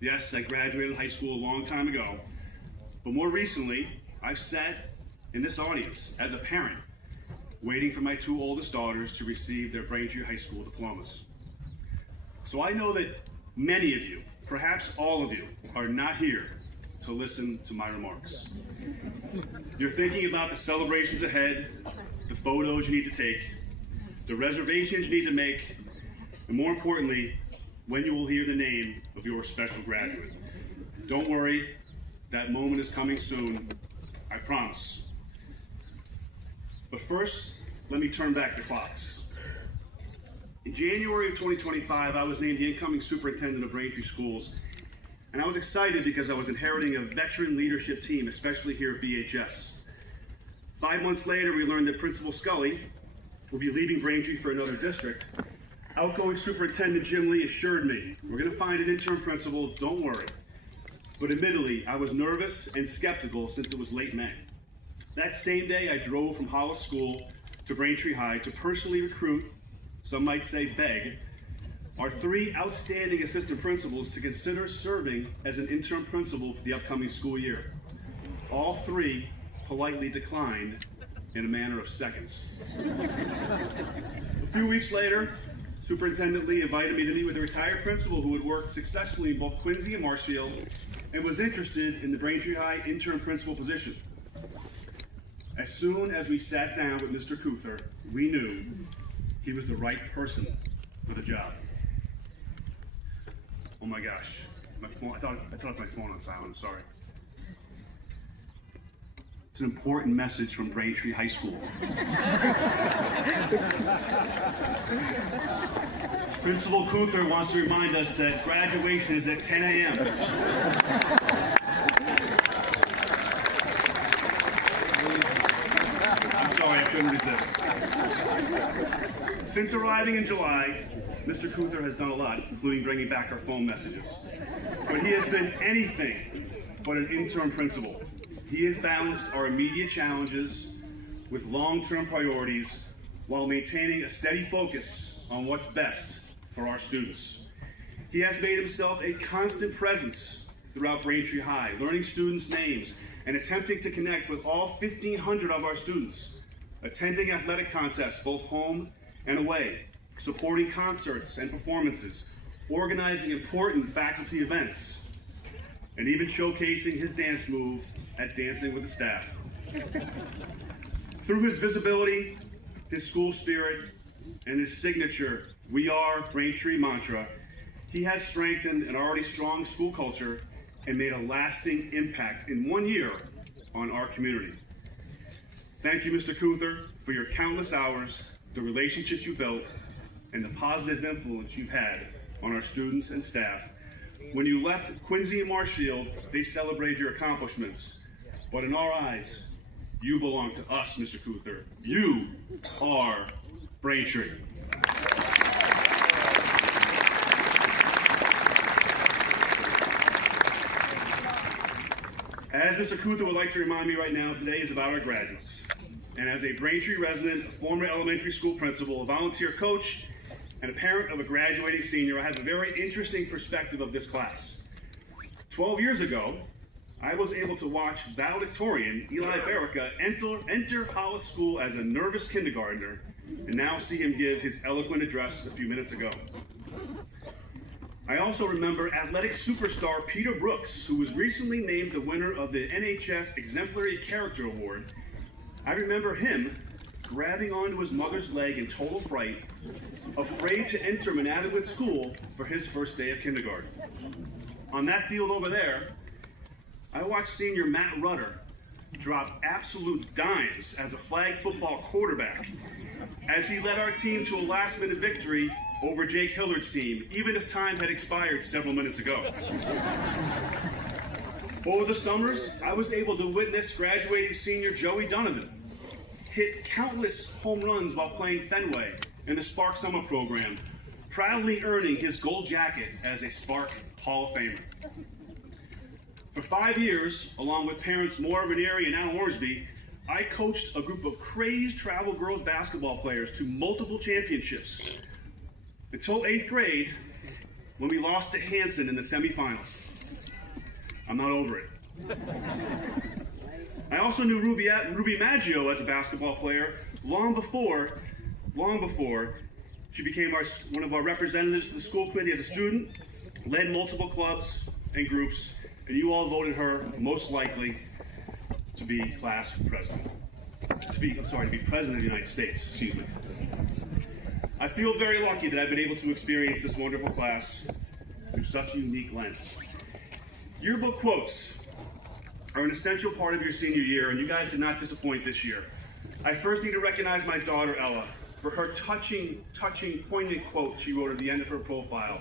Yes, I graduated high school a long time ago, but more recently, I've sat in this audience as a parent, waiting for my 2 oldest daughters to receive their Braintree High School diplomas. So I know that many of you, perhaps all of you, are not here to listen to my remarks. You're thinking about the celebrations ahead, the photos you need to take, the reservations you need to make, and more importantly, when you will hear the name of your special graduate. Don't worry, that moment is coming soon, I promise. But first, let me turn back the clocks. In January of 2025, I was named the incoming superintendent of Braintree Schools, and I was excited because I was inheriting a veteran leadership team, especially here at BHS. 5 months later, we learned that Principal Scully will be leaving Braintree for another district. Outgoing Superintendent Jim Lee assured me, we're going to find an interim principal, don't worry. But admittedly, I was nervous and skeptical since it was late May. That same day, I drove from Hollis School to Braintree High to personally recruit, some might say beg, our 3 outstanding assistant principals to consider serving as an interim principal for the upcoming school year. All 3 politely declined in a matter of seconds. A few weeks later, Superintendent Lee invited me to meet with a retired principal who had worked successfully in both Quincy and Marshfield and was interested in the Braintree High interim principal position. As soon as we sat down with Mr. Kuther, we knew he was the right person for the job. Oh my gosh, my phone, I thought my phone on silent, sorry. It's an important message from Braintree High School. Principal Kuther wants to remind us that graduation is at 10 a.m. I'm sorry, I couldn't resist. Since arriving in July, Mr. Kuther has done a lot, including bringing back our phone messages. But he has been anything but an interim principal. He has balanced our immediate challenges with long-term priorities while maintaining a steady focus on what's best for our students. He has made himself a constant presence throughout Braintree High, learning students' names and attempting to connect with all 1,500 of our students, attending athletic contests both home and away, supporting concerts and performances, organizing important faculty events, and even showcasing his dance move at Dancing with the Staff. Through his visibility, his school spirit, and his signature "We Are Braintree" mantra, he has strengthened an already strong school culture and made a lasting impact in 1 year on our community. Thank you, Mr. Cuther, for your countless hours, the relationships you built, and the positive influence you've had on our students and staff. When you left Quincy and Marshfield, they celebrated your accomplishments. But in our eyes, you belong to us, Mr. Cuther. You are Braintree. As Mr. Cuther would like to remind me right now, today is about our graduates. And as a Braintree resident, a former elementary school principal, a volunteer coach, and a parent of a graduating senior, I have a very interesting perspective of this class. 12 years ago, I was able to watch valedictorian Eli Barica enter Hollis School as a nervous kindergartner, and now see him give his eloquent address a few minutes ago. I also remember athletic superstar Peter Brooks, who was recently named the winner of the NHS Exemplary Character Award. I remember him grabbing onto his mother's leg in total fright, afraid to enter an adequate school for his first day of kindergarten. On that field over there, I watched senior Matt Rudder drop absolute dimes as a flag football quarterback as he led our team to a last-minute victory over Jake Hillard's team, even if time had expired several minutes ago. Over the summers, I was able to witness graduating senior Joey Donovan hit countless home runs while playing Fenway in the Spark Summer Program, proudly earning his gold jacket as a Spark Hall of Famer. For 5 years, along with parents Maura Ranieri and Al Ormsby, I coached a group of crazed travel girls basketball players to multiple championships until 8th grade, when we lost to Hanson in the semifinals. I'm not over it. I also knew Ruby Maggio as a basketball player long before she became one of our representatives to the school committee as a student, led multiple clubs and groups, and you all voted her most likely to be class president. To be president of the United States, excuse me. I feel very lucky that I've been able to experience this wonderful class through such a unique lens. Yearbook quotes are an essential part of your senior year, and you guys did not disappoint this year. I first need to recognize my daughter, Ella, for her touching, poignant quote she wrote at the end of her profile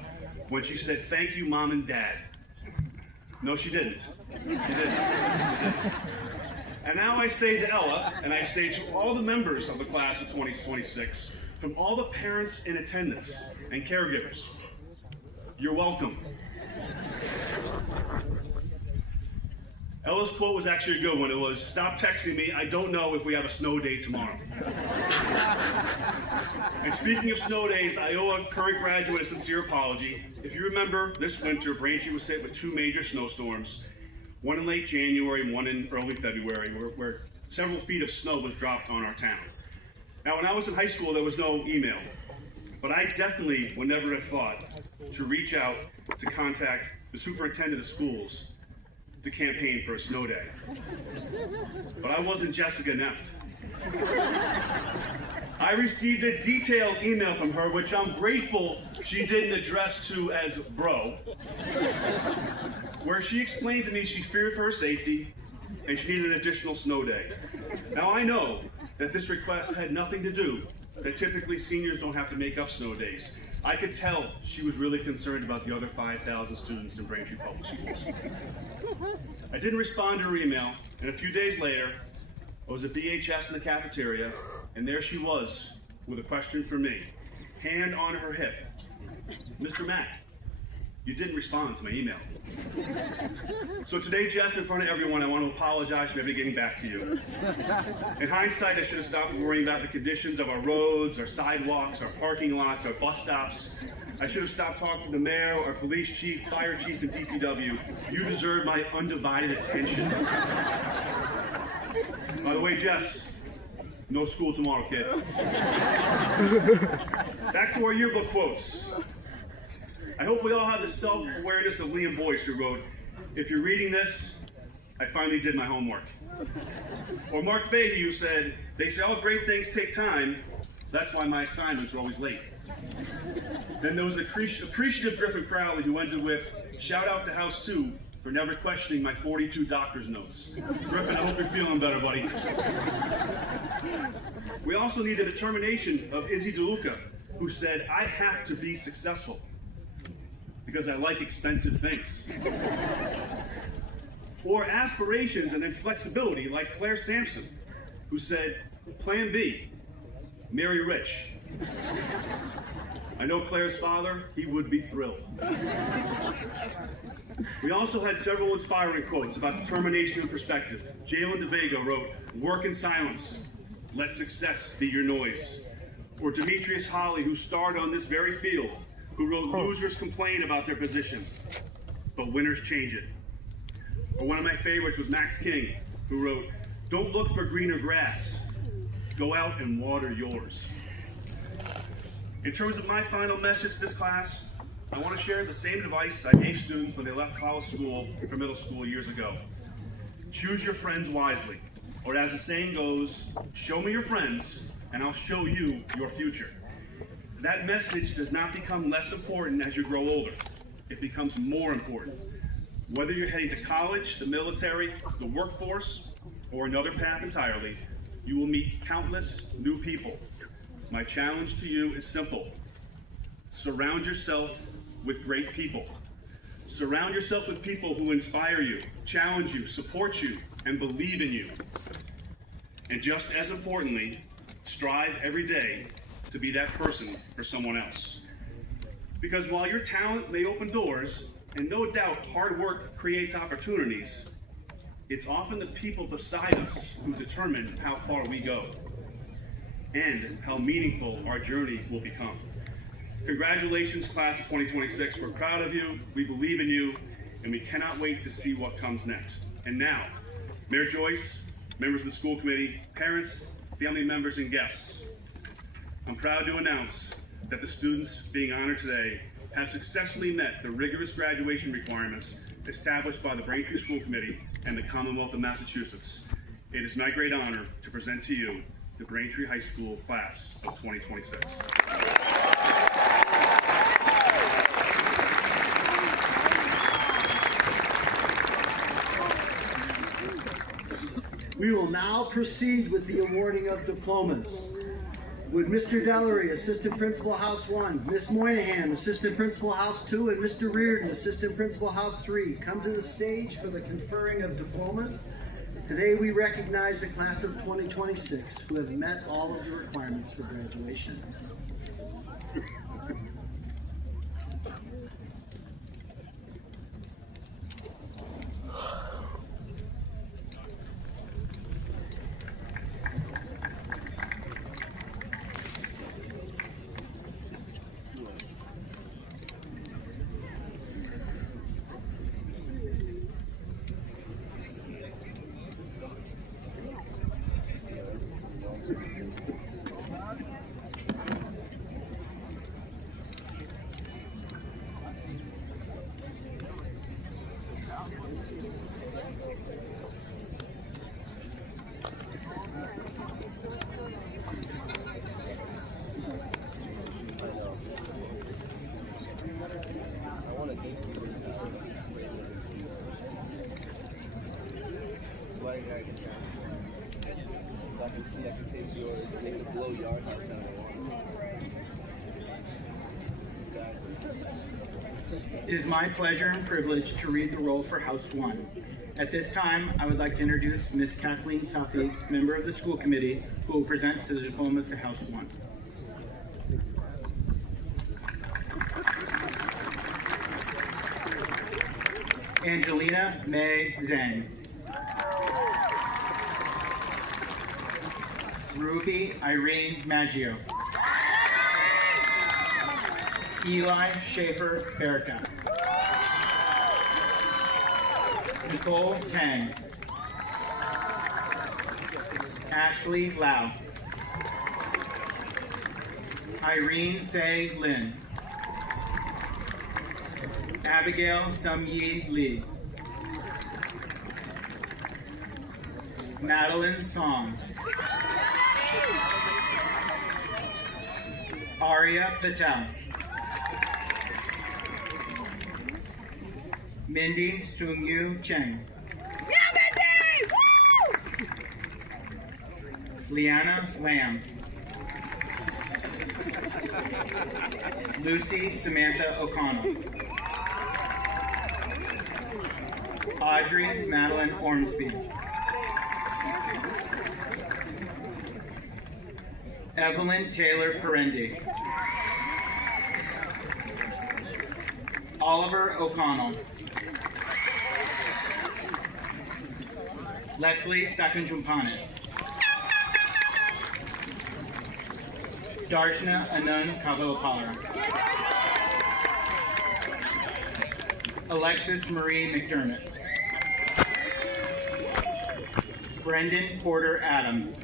when she said, "Thank you, Mom and Dad." No, she didn't. She didn't. And now I say to Ella, and I say to all the members of the class of 2026, from all the parents in attendance and caregivers, you're welcome. Ella's quote was actually a good one. It was, "Stop texting me. I don't know if we have a snow day tomorrow." And speaking of snow days, I owe a current graduate a sincere apology. If you remember, this winter, Braintree was hit with 2 major snowstorms, one in late January and one in early February, where several feet of snow was dropped on our town. Now, when I was in high school, there was no email, but I definitely would never have thought to reach out to contact the superintendent of schools to campaign for a snow day. But I wasn't Jessica Neff. I received a detailed email from her, which I'm grateful she didn't address to as bro, where she explained to me she feared for her safety and she needed an additional snow day. Now I know that this request had nothing to do, that typically seniors don't have to make up snow days. I could tell she was really concerned about the other 5,000 students in Braintree Public Schools. I didn't respond to her email, and a few days later, I was at BHS in the cafeteria, and there she was with a question for me, hand on her hip. "Mr. Mack, you didn't respond to my email." So today, Jess, in front of everyone, I want to apologize for never getting back to you. In hindsight, I should have stopped worrying about the conditions of our roads, our sidewalks, our parking lots, our bus stops. I should have stopped talking to the mayor, our police chief, fire chief, and DPW. You deserve my undivided attention. By the way, Jess, no school tomorrow, kid. Back to our yearbook quotes. I hope we all have the self-awareness of Liam Boyce, who wrote, "If you're reading this, I finally did my homework." Or Mark Fahey, who said, "They say all great things take time, so that's why my assignments are always late." Then there was the appreciative Griffin Crowley, who ended with, "Shout out to House 2 for never questioning my 42 doctor's notes." Griffin, I hope you're feeling better, buddy. We also need the determination of Izzy DeLuca, who said, "I have to be successful because I like expensive things." Or aspirations and then flexibility, like Claire Sampson, who said, "Plan B, marry rich." I know Claire's father, he would be thrilled. We also had several inspiring quotes about determination and perspective. Jalen DeVega wrote, "Work in silence, let success be your noise." Or Demetrius Holly, who starred on this very field, who wrote, "Losers complain about their position, but winners change it." Or one of my favorites was Max King, who wrote, "Don't look for greener grass, go out and water yours." In terms of my final message to this class, I want to share the same advice I gave students when they left college school for middle school years ago. Choose your friends wisely, or as the saying goes, show me your friends and I'll show you your future. That message does not become less important as you grow older. It becomes more important. Whether you're heading to college, the military, the workforce, or another path entirely, you will meet countless new people. My challenge to you is simple. Surround yourself with great people. Surround yourself with people who inspire you, challenge you, support you, and believe in you. And just as importantly, strive every day to be that person for someone else. Because while your talent may open doors, and no doubt hard work creates opportunities, it's often the people beside us who determine how far we go and how meaningful our journey will become. Congratulations, class of 2026. We're proud of you, we believe in you, and we cannot wait to see what comes next. And now, Mayor Joyce, members of the school committee, parents, family members, and guests, I'm proud to announce that the students being honored today have successfully met the rigorous graduation requirements established by the Braintree School Committee and the Commonwealth of Massachusetts. It is my great honor to present to you the Braintree High School class of 2026. We will now proceed with the awarding of diplomas. Would Mr. Dellery, Assistant Principal House 1, Ms. Moynihan, Assistant Principal House 2, and Mr. Reardon, Assistant Principal House 3, come to the stage for the conferring of diplomas? Today we recognize the class of 2026 who have met all of the requirements for graduation. So I can see, I can taste yours, make it blow yard house out of It is my pleasure and privilege to read the roll for House 1. At this time, I would like to introduce Ms. Kathleen Tuffy, member of the school committee, who will present the diplomas to House 1. Angelina May Zhang. Ruby Irene Maggio. Eli Schaefer Berka. Nicole Tang. Ashley Lau. Irene Faye Lin. Abigail Sum-Yi Lee. Madeline Song. Arya Patel. Mindy Sungyu Cheng. Liana Lamb. Lucy Samantha O'Connell. Audrey Madeline Ormsby. Evelyn Taylor Perendi. Oliver O'Connell. Leslie Sakunjumpane. Darshna Anand Kavalapara. Alexis Marie McDermott. Brendan Porter Adams.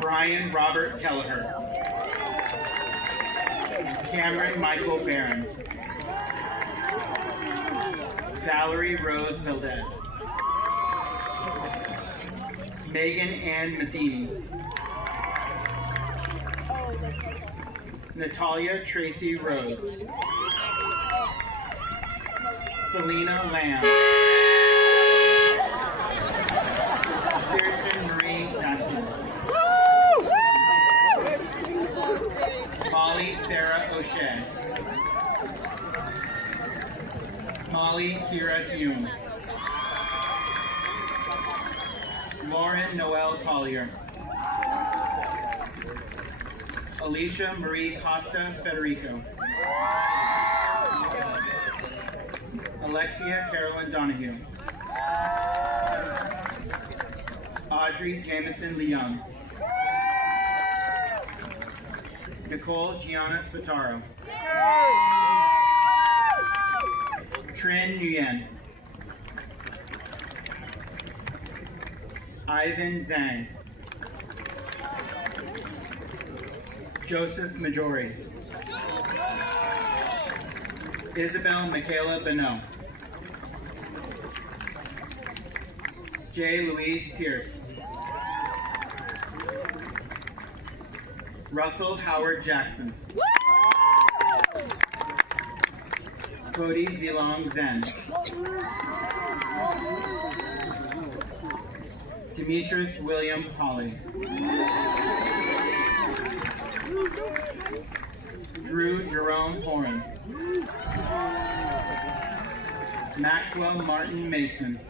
Brian Robert Kelleher. Cameron Michael Barron. Valerie Rose Valdez. Megan Ann Matheny. Natalia Tracy Rose. Selena Lamb. Kirsten Marie Taskin. Molly Sarah O'Shea. Molly Kira Hume. Lauren Noel Collier. Alicia Marie Costa Federico. Alexia Carolyn Donahue. Audrey Jamison Leung. Nicole Gianna Spataro. Trin Nguyen. Ivan Zhang. Joseph Majori. Isabel Michaela Beno. J. Louise Pierce. Russell Howard Jackson. Cody Zilong Zen. Demetrius William Holly. Drew Jerome Horan. Maxwell Martin Mason.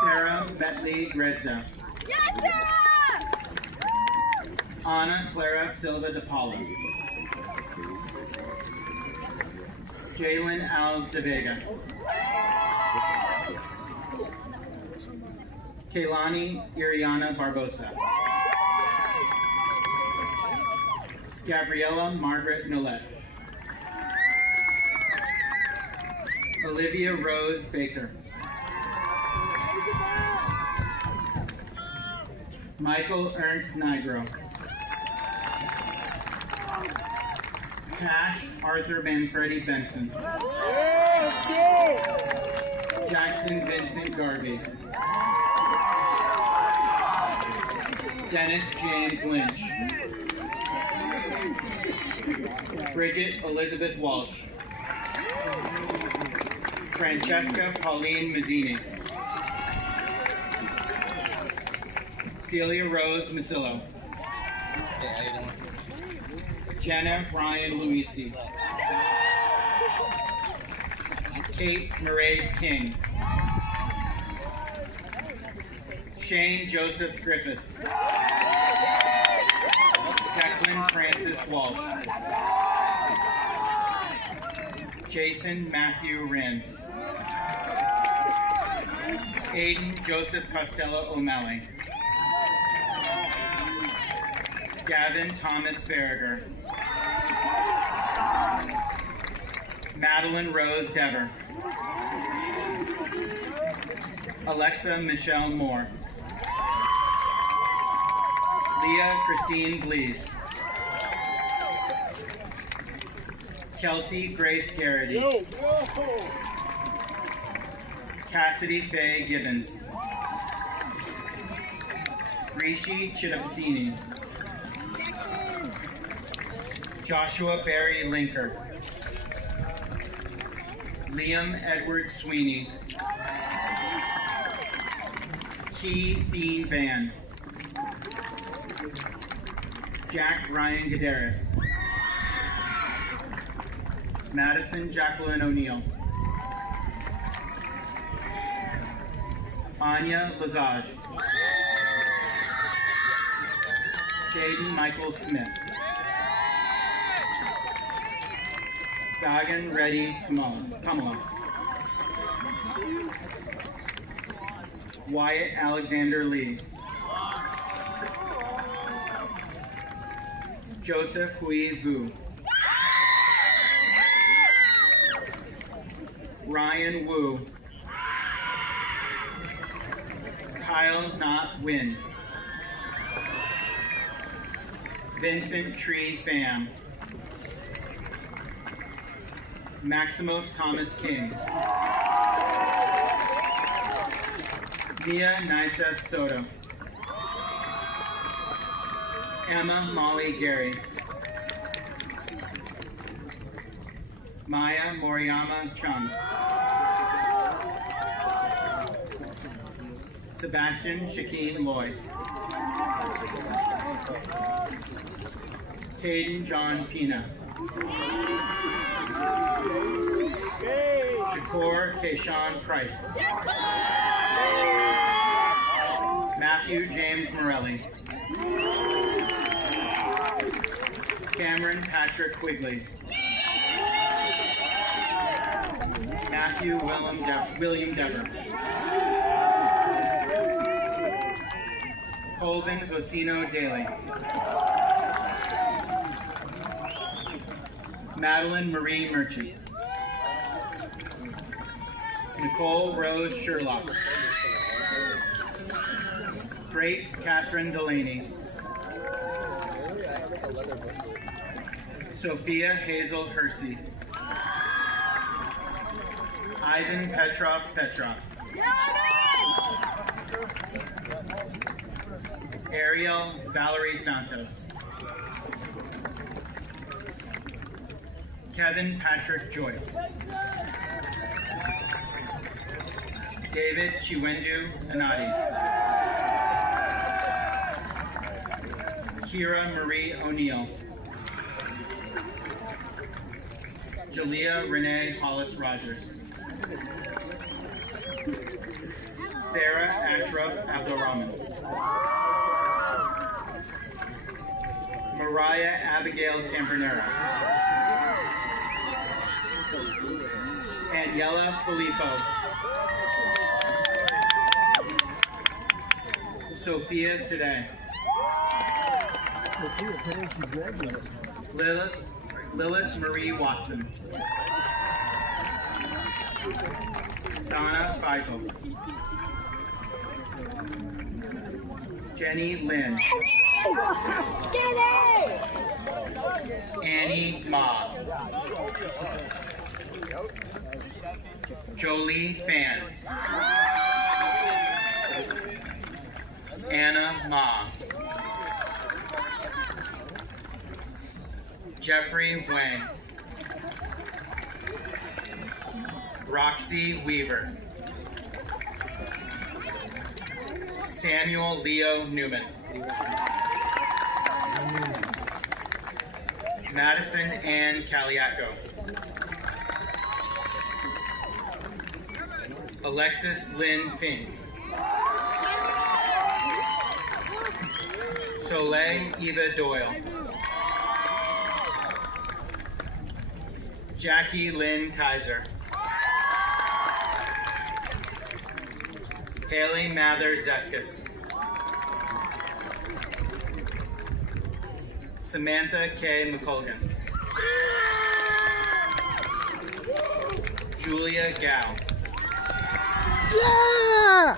Sarah Bentley Dresda. Yes, Sarah! Anna Clara Silva de Paula. Jalen Alves de Vega. Kaylani Iriana Barbosa. Gabriella Margaret Nolet. Olivia Rose Baker. Michael Ernst Nigro. Cash Arthur Manfredi Benson. Jackson Vincent Garvey. Dennis James Lynch. Bridget Elizabeth Walsh. Francesca Pauline Mazzini. Celia Rose Masillo. Jenna Ryan Luisi. Kate Murray King. Shane Joseph Griffiths. Declan Francis Walsh. Jason Matthew Wren. Aiden Joseph Costello O'Malley. Gavin Thomas Farragher. Madeline Rose Dever. Alexa Michelle Moore. Leah Christine Blees. Kelsey Grace Garrity. Cassidy Faye Gibbons. Rishi Chittapatini. Joshua Barry Linker. Liam Edward Sweeney. Key Dean Van. Jack Ryan Gadaris. Madison Jacqueline O'Neill. Anya Lazage. Jaden Michael Smith. Gagan Reddy Kamala. Wyatt Alexander Lee. Joseph Hui Vu. Ryan Wu. Kyle Not Win. Vincent Tree Pham. Maximos Thomas King. Mia Nyseth Soto. Emma Molly Gary. Maya Moriyama Chung. Sebastian Shakeen Lloyd. Caden John Pina. Shakur Kayshawn Price. Matthew James Morelli. Cameron Patrick Quigley. Matthew William Dever. Colvin Osino Daly. Madeline Marie Merchant. Nicole Rose Sherlock. Grace Catherine Delaney. Sophia Hazel Hersey. Ivan Petrov. Ariel Valerie Santos. Kevin Patrick Joyce. David Chiwendu Anadi. Kira Marie O'Neill. Jalea Renee Hollis Rogers. Sarah Ashraf Abdulrahman. Mariah Abigail Campernera. Daniela Filippo. Sophia Today. Lilith Marie Watson. Donna Feigl. Jenny Lynn. Annie Ma. Jolie Fan. Anna Ma. Jeffrey Wang. Roxy Weaver. Samuel Leo Newman. Madison Ann Caliaco. Alexis Lynn Fink. Soleil Eva Doyle. Jackie Lynn Kaiser. Haley Mather Zeskus. Samantha K. McColgan. Julia Gao. Yeah!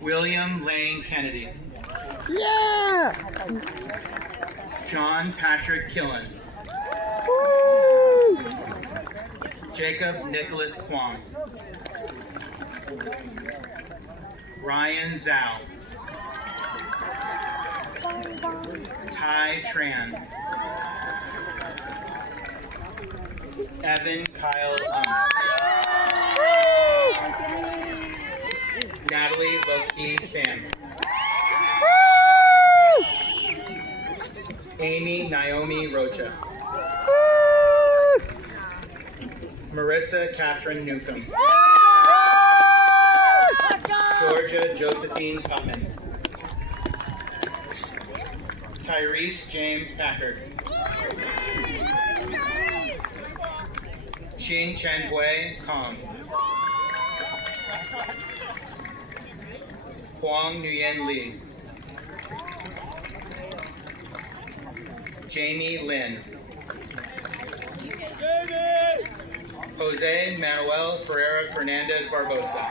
William Lane Kennedy. Yeah! John Patrick Killen. Jacob Nicholas Kwong. Ryan Zhao. Tai Tran. Evan Kyle Natalie Loki Sam. Amy Naomi Rocha. Marissa Catherine Newcomb. Georgia Josephine Tutman. Tyrese James Packard. Chin Chen Hui Kong. Huang Nguyen Lee. Jamie Lin. Jose Manuel Ferreira Fernandez Barbosa.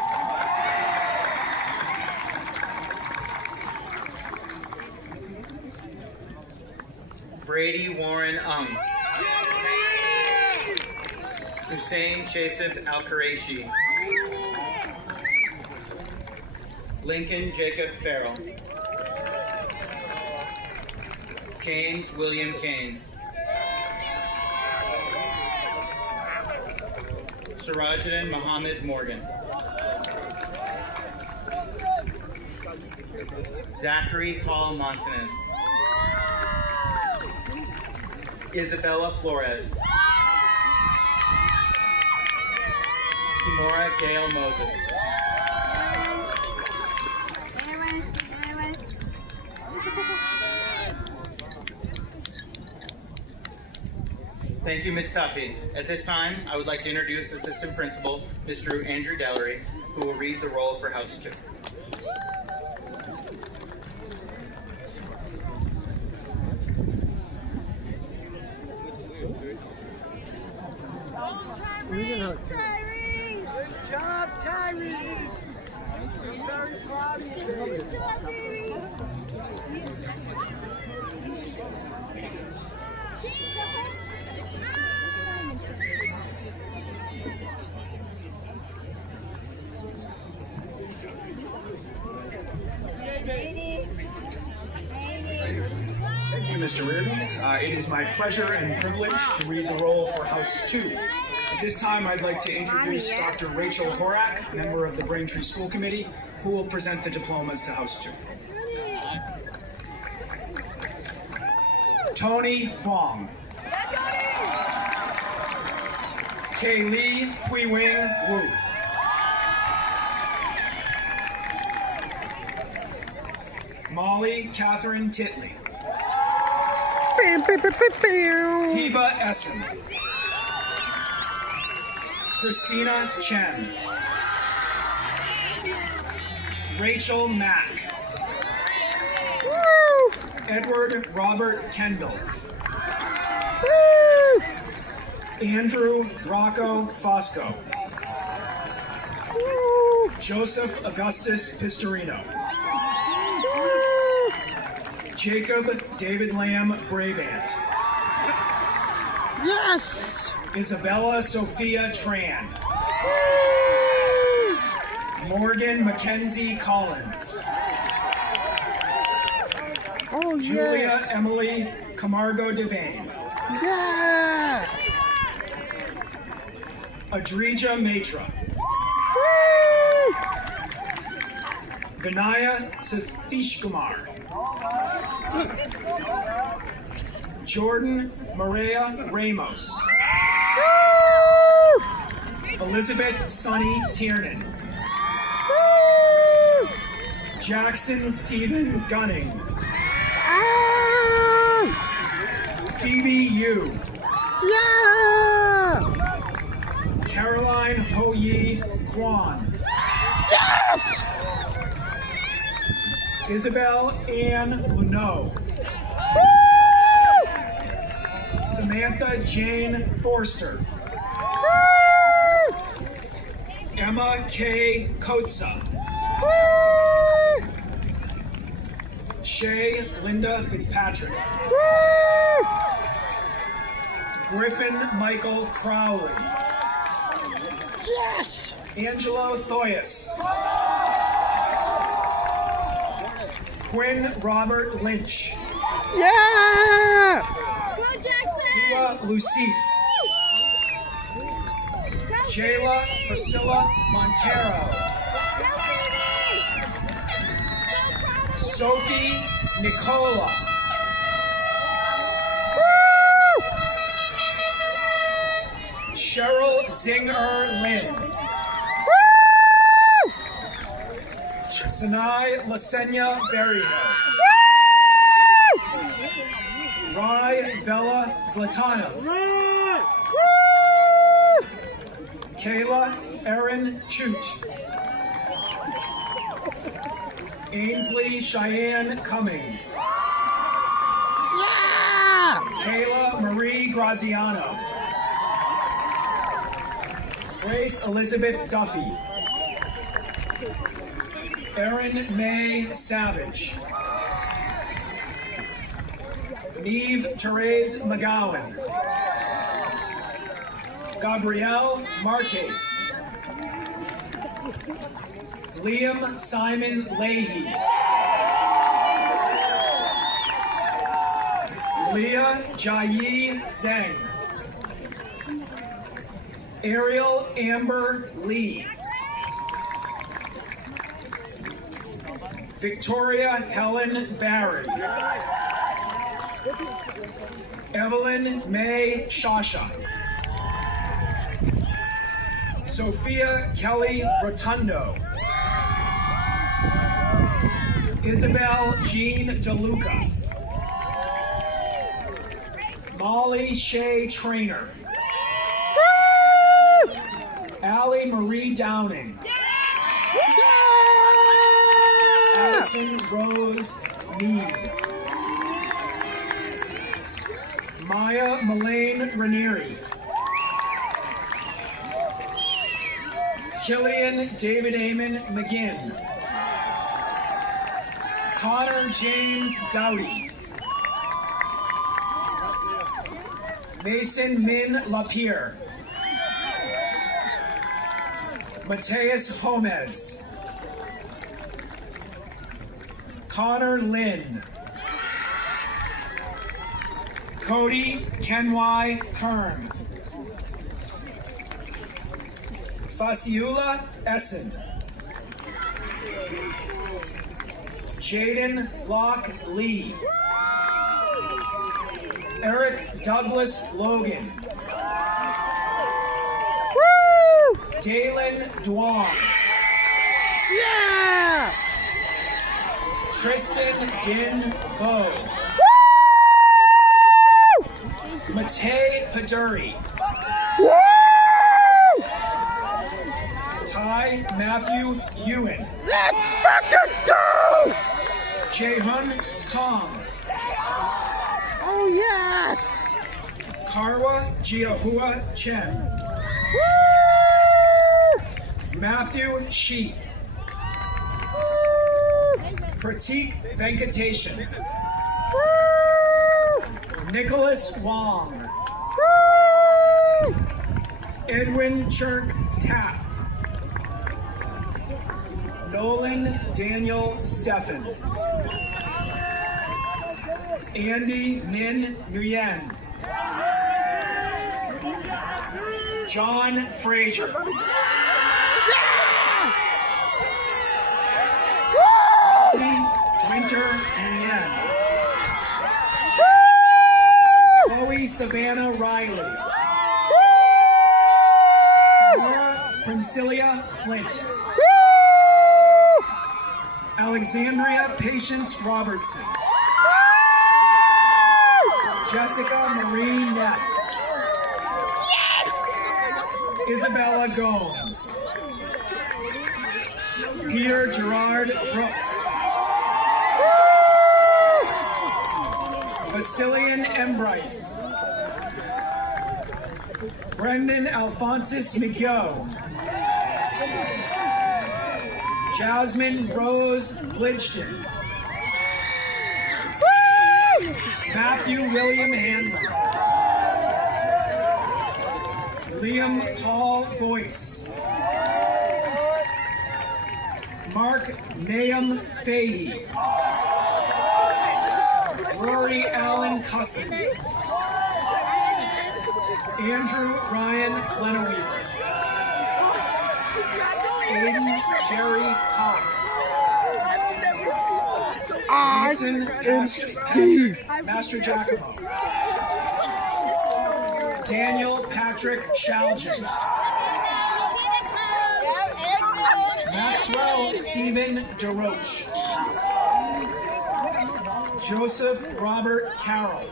Brady Warren Ung. Hussein Chasib Al-Quraishi. Lincoln Jacob Farrell. James William Keynes. Sirajuddin Muhammad Morgan. Zachary Paul Montanez. Isabella Flores. Kimora Gail Moses. Thank you, Ms. Tuffy. At this time, I would like to introduce Assistant Principal, Mr. Andrew Dellery, who will read the roll for House 2. Tyrese! Good job, Tyrese! I'm very proud of you. Good job, Tyrese! Thank you, Mr. Reardon. It is my pleasure and privilege to read the roll for House 2. At this time, I'd like to introduce Dr. Rachel Horak, member of the Braintree School Committee, who will present the diplomas to House 2. Tony Huang. Kaylee Pui-Wing Wu. Molly Catherine Titley. Heba Essen. Christina Chen. Rachel Mack. Woo! Edward Robert Kendall. Woo! Andrew Rocco Fosco. Woo! Joseph Augustus Pistorino. Woo! Jacob David Lamb Brabant. Yes! Isabella Sophia Tran. Morgan Mackenzie Collins. Oh, yeah. Julia Emily Camargo Devane. Yeah! Adrija Matra. Woo! Vinaya Satish Kumar. Jordan Maria Ramos. Woo! Elizabeth Sunny Tiernan. Woo! Jackson Stephen Gunning. Ah! Phoebe Yu. Yeah! Caroline Ho-Yi Kwan. Yes! Isabel Ann Luneau. Woo! Samantha Jane Forster. Woo! Emma K. Kotza. Woo! Shay Linda Fitzpatrick. Woo! Griffin Michael Crowley. Yes! Angelo Thoyas. Quinn Robert Lynch. Yeah! Go Jackson! Tua Lucif. Jayla Priscilla Montero. Sophie Nicola. Cheryl Zinger Lynn. Sinai Lasenya Berryhill. Rai Vela Zlatanov. Kayla Erin Chute. Ainsley Cheyenne Cummings. Yeah! Kayla Marie Graziano. Grace Elizabeth Duffy. Erin May Savage. Neve Therese McGowan. Gabrielle Marquez. Liam Simon Leahy. Leah Jayi Zheng. Ariel Amber Lee. Victoria Helen Barry. Evelyn May Shasha. Sophia Kelly Rotundo. Isabel Jean DeLuca. Molly Shea Trainer. Allie Marie Downing. Allison Rose Mead. Maya Melaine Ranieri. Killian David Amon McGinn. Connor James Dowdy. Mason Min Lapierre. Mateus Gomez. Connor Lynn. Cody Kenway Kern. Fasiula Essen. Jaden Locke Lee. Eric Douglas Logan. Dalen Duong. Yeah! Tristan Din Vo. Matei Paduri. Ty Matthew Ewan. Let's fucking go! Jaehun Kong. Oh yes! Karwa Jiahua Chen. Matthew Sheep. Pratik Venkatation. Nicholas Wong. Edwin Chirk Tapp. Nolan Daniel Steffen. Andy Min Nguyen. John Frazier. Winter Nguyen. Chloe Savannah Riley. Laura Princilia Flint. Alexandria Patience Robertson. Jessica Marie Neff. Isabella Gomes. Peter Gerard Brooks. Vasilian Embrice. Brendan Alphonsus McGill. Jasmine Rose Bridgeton. Matthew William Hanlon. Liam Paul Boyce. Mark Nahum Fahey. Rory Allen Cusson. Andrew Ryan Lenaweaver. Aiden Jerry Hawk. Mason Master Giacomo. Daniel Patrick Shaljan. Maxwell Stephen DeRoche. Joseph Robert Carroll.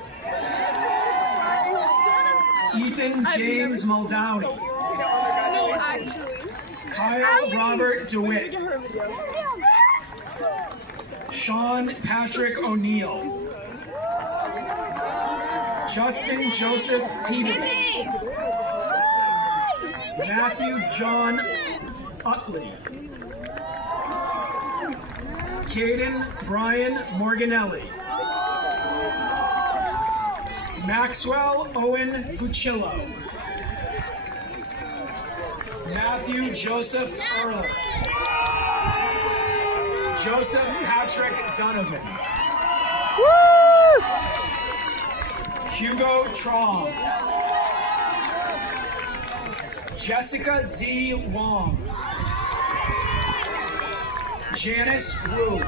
Ethan James Muldowney. Kyle Robert DeWitt. Sean Patrick O'Neill. Justin Joseph Peabody. Matthew John Utley. Caden Brian Morganelli. Maxwell Owen Fucillo. Matthew Joseph Erler. Joseph Patrick Donovan. Hugo Traum. Jessica Z. Wong. Janice Wu.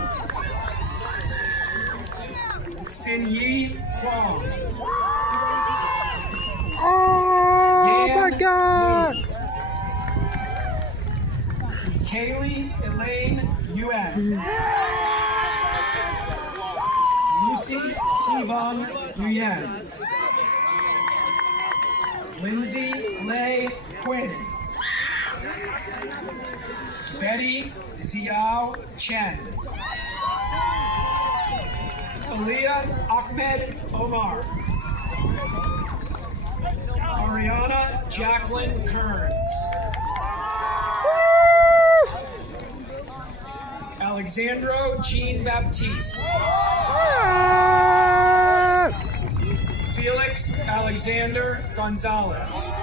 Xin-Yi Huang. Oh Yan my God! Liu. Kaylee Elaine Yuen. Lucy Tivon Nguyen. Lindsay Lei Quinn. Betty Xiao Chen. Aaliyah Ahmed Omar. Ariana Jacqueline Kearns. Alexandro Jean Baptiste. Felix Alexander Gonzalez.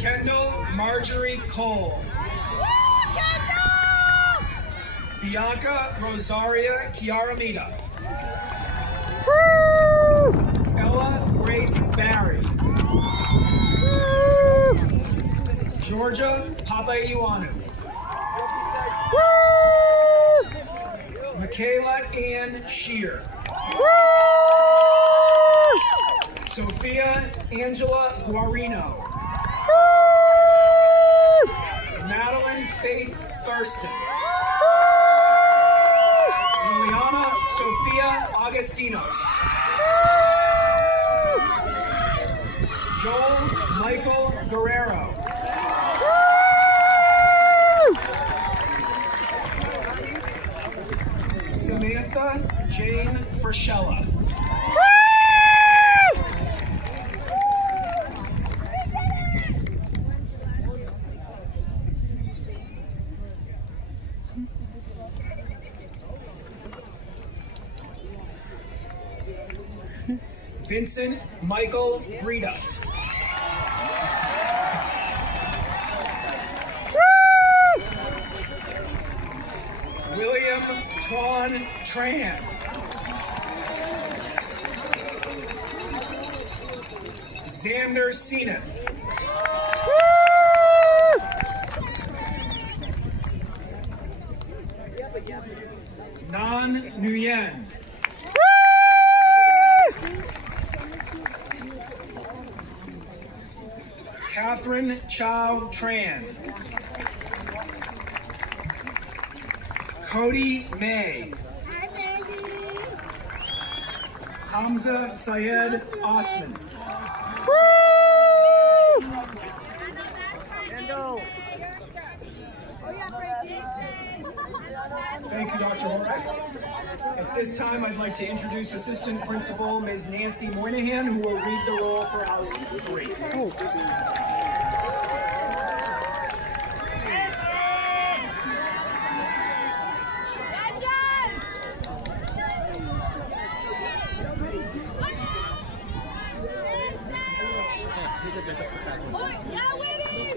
Kendall Marjorie Cole. Bianca Rosaria Chiaramita. Ella Grace Barry. Georgia Papaiwanu. Michaela Ann Shear. Sophia Angela Guarino. Madeline Faith Thurston. Liliana Sophia Agostinos. Joel Michael Guerrero. Samantha Jane Frischella. Vincent Michael Brita. William Twan Tran. Xander Seneth. Nan Nguyen. Catherine Chow Tran. Cody May. Hamza Syed Osman. Thank you, Dr. Horak. At this time, I'd like to introduce Assistant Principal Ms. Nancy Moynihan, who will read the roll for House 3. Yeah, Winnie!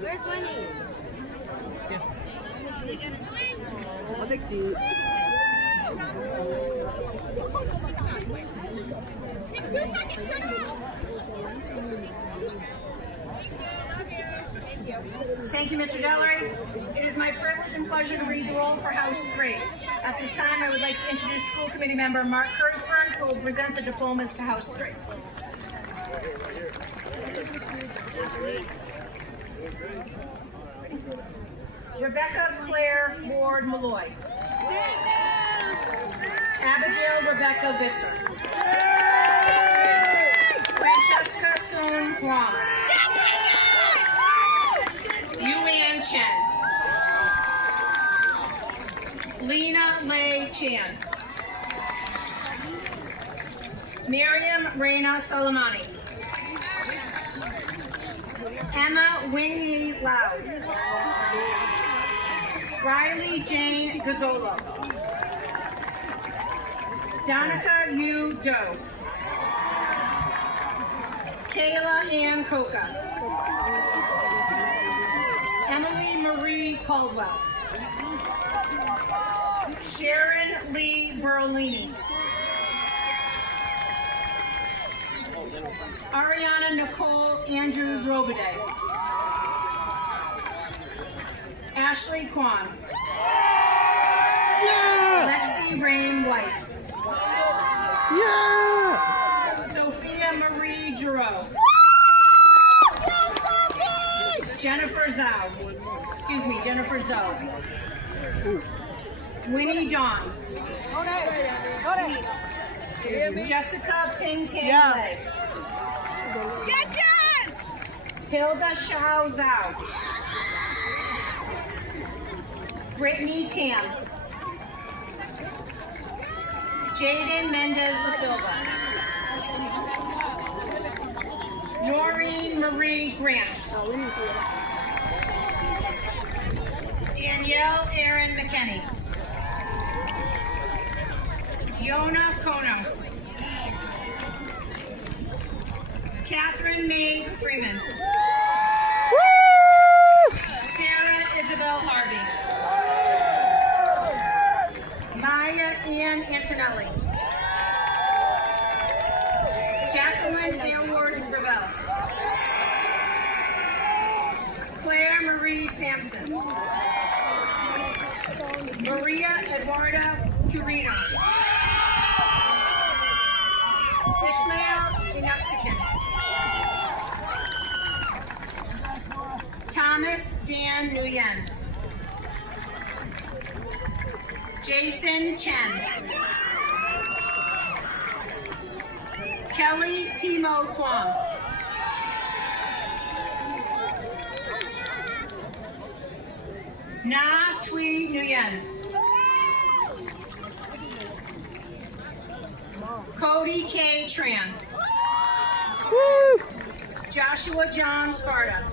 Where's Winnie? I'll take two. It's 2 seconds, turn around. Thank you, Mr. Dellery. It is my privilege and pleasure to read the roll for House 3. At this time, I would like to introduce School Committee Member Mark Kurzberg, who will present the diplomas to House 3. Rebecca Claire Ward Malloy. Abigail Rebecca Visser. Francesca Soon Huang. Yuan Chen. Lena Lei Chan. Miriam Reina Soleimani. Emma Wingyi Lau. Riley Jane Gazzolo. Donica Yu Doe. Kayla Ann Coca. Emily Marie Caldwell. Sharon Lee Berlini. Ariana Nicole Andrews Robidet. Ashley Kwan. Yeah! Lexi Rain White. Yeah! Sophia Marie Giroux. Jennifer Zhao. Excuse me, Jennifer Zhou. Winnie Dawn. Jessica Ping Tang Lei. Get this! Hilda Xiao Zhao. Brittany Tam. Jaden Mendez da Silva. Noreen Marie Grant. Danielle Erin McKinney. Yona Kono. Catherine May Freeman. Sarah Isabel Harvey. Maya Ian Antonelli. Jacqueline Aylward Gravel. Claire Marie Sampson. Maria Eduarda Curino. Ishmael Inastikin. Thomas Dan Nguyen. Jason Chen. Kelly Timo Kwong. Na Tui Nguyen. Cody K. Tran. Woo! Joshua John Sparta.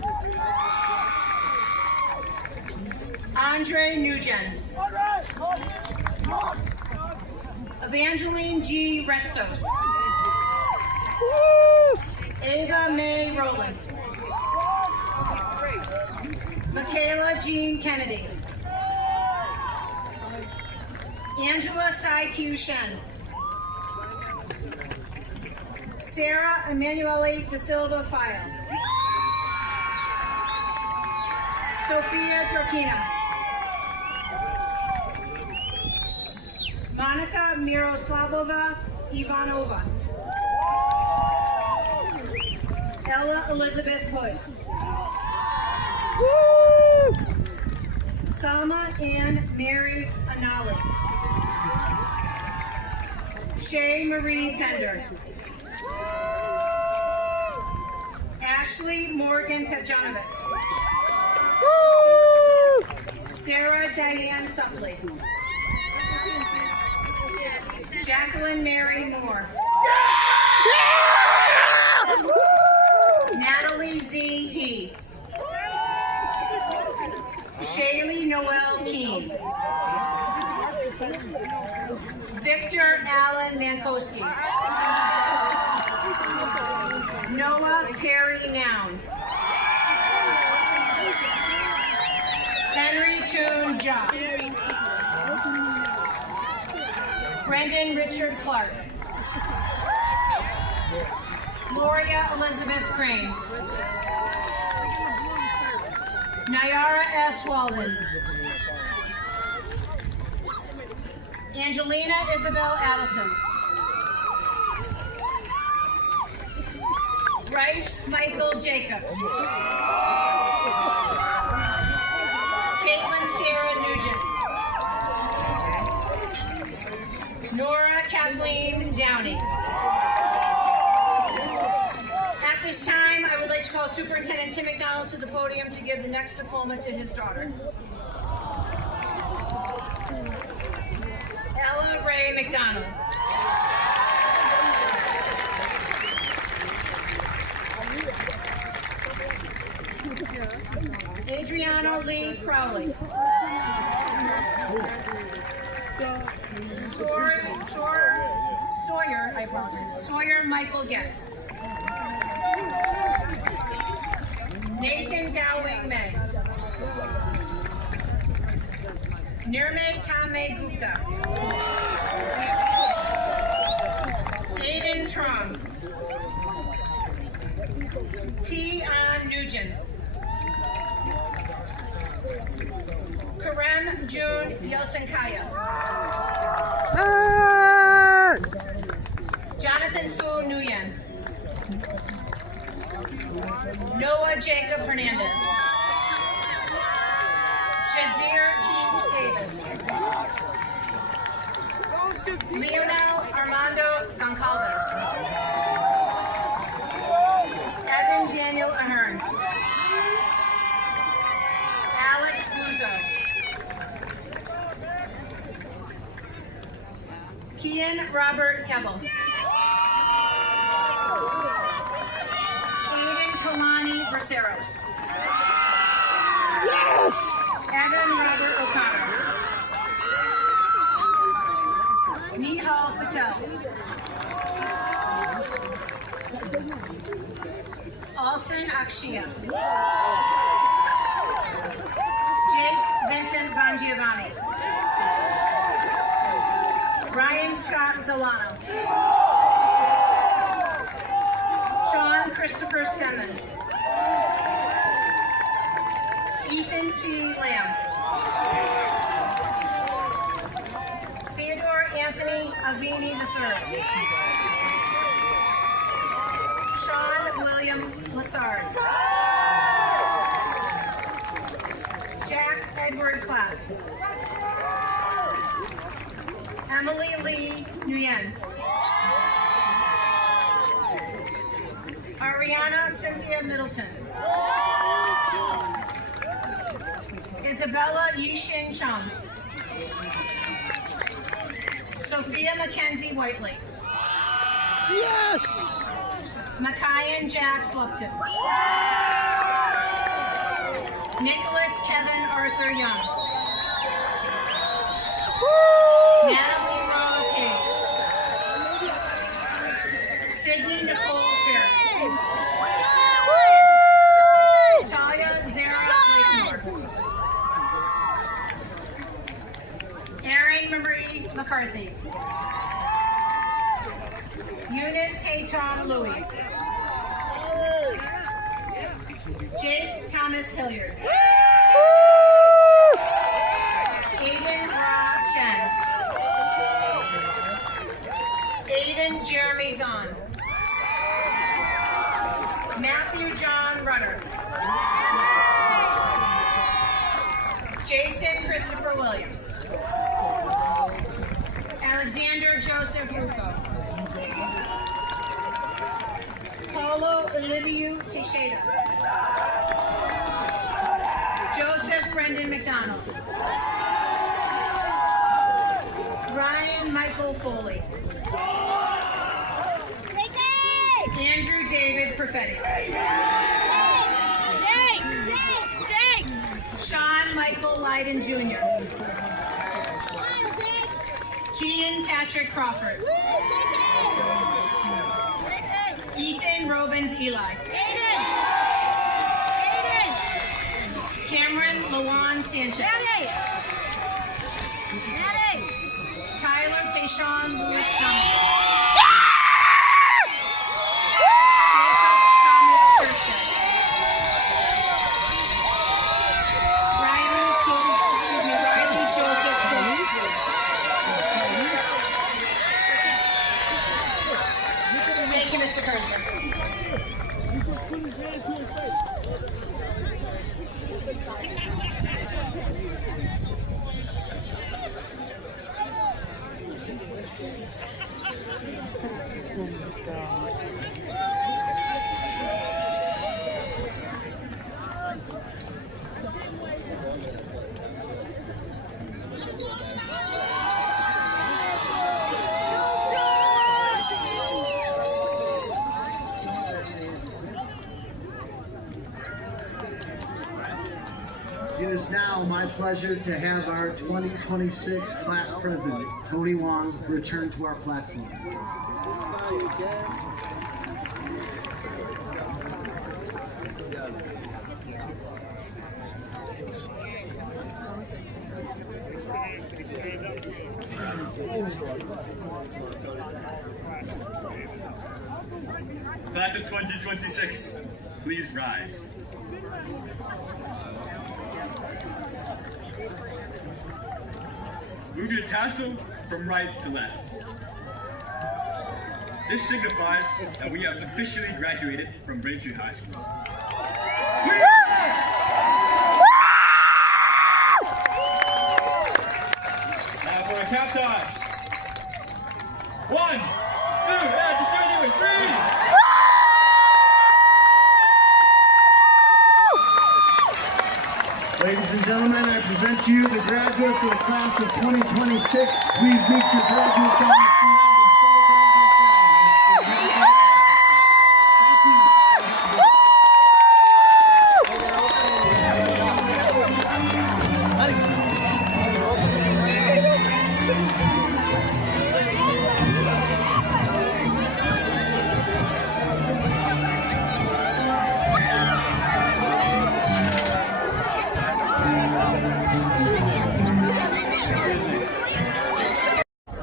Andre Nugent. Evangeline G. Retsos. Woo! Ava May Rowland. Michaela Jean Kennedy. Angela Sai Q. Shen. Sarah Emanuele da Silva File. Sophia Dorkina. Monica Miroslavova Ivanova. Ella Elizabeth Hood. Woo! Salma Ann Mary Anali. Shay Marie Pender. Ashley Morgan Pejanovic. Sarah Diane Supley. Jacqueline Mary Moore. Natalie Z. He. Shaylee Noel Keene. Victor Allen Mankowski. Perry Noun. Henry Toon Jock. Brendan Richard Clark. Gloria Elizabeth Crane. Nyara S. Walden. Angelina Isabel Addison. Bryce Michael Jacobs. Caitlin Sarah Nugent. Nora Kathleen Downey. At this time, I would like to call Superintendent Tim McDonald to the podium to give the next diploma to his daughter. Ella Ray McDonald. Adriana Lee Crowley. Sawyer, I apologize. Sawyer Michael Getz. Nathan Gowing May. Nirmay Tame Gupta. Aiden Trong. T. An Nugent. Karem June Yosankaya. Jonathan Fu Nguyen. Noah Jacob Hernandez. Jazir Keith Davis. Leonel Armando Goncalves. Evan Daniel Ahern. Alex Bluzo. Kian Robert Kebbel. Aiden Kalani Braceros. Yes! Evan Robert O'Connor. Nihal Patel. Alson Akshia. Jake Vincent Bongiovanni. Ryan Scott Zolano. Sean Christopher Stemman. Ethan C. Lamb. Theodore Anthony Avini III. Sean William Lassard. Jack Edward Clapp. Emily Lee Nguyen. Ariana Cynthia Middleton. Isabella Yixin Chung. Sophia Mackenzie Whiteley. Yes! Makayan Jack Slupton. Nicholas Kevin Arthur Young. Natalie Rose Hayes. Sydney Nicole Ferris. Talia Zara Blakemore. Erin Marie McCarthy. Eunice Hayton Louie. Jake Thomas Hilliard. Aiden Ra Chen. Aiden Jeremy Zahn. Matthew John Rudder. Jason Christopher Williams. Alexander Joseph Rufo. Paulo Oliviu Teixeira. Joseph Brendan McDonald. Ryan Michael Foley. Andrew David Perfetti. Sean Michael Leiden Jr. Kean Patrick Crawford. Ethan Robins Eli. Aiden! Aiden! Cameron Lawan Sanchez. Daddy! Daddy! Tyler Tayshawn Lewis Thomas. Riley Joseph Combs. Thank you, Mr. Kersberg. It is now my pleasure to have our 2026 class president, Tony Wong, return to our platform. Class of 2026, please rise. Move your tassel from right to left. This signifies that we have officially graduated from Braintree High School. Now for a cap toss. 1, 2, just graduate, 3. Ladies and gentlemen, I present to you the graduates of the class of 2026. Please meet your graduates on the field and celebrate your time. Thank you.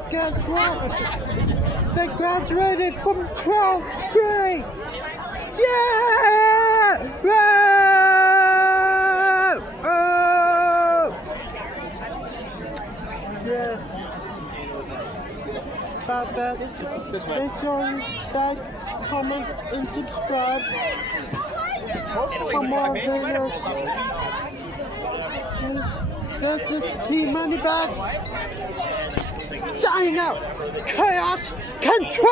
Guess what? They graduated from 12th grade! Yeah! Oh! Yeah. About that, make sure you like, comment, and subscribe for more videos. This is Team Moneybags. Sign out! Chaos Control!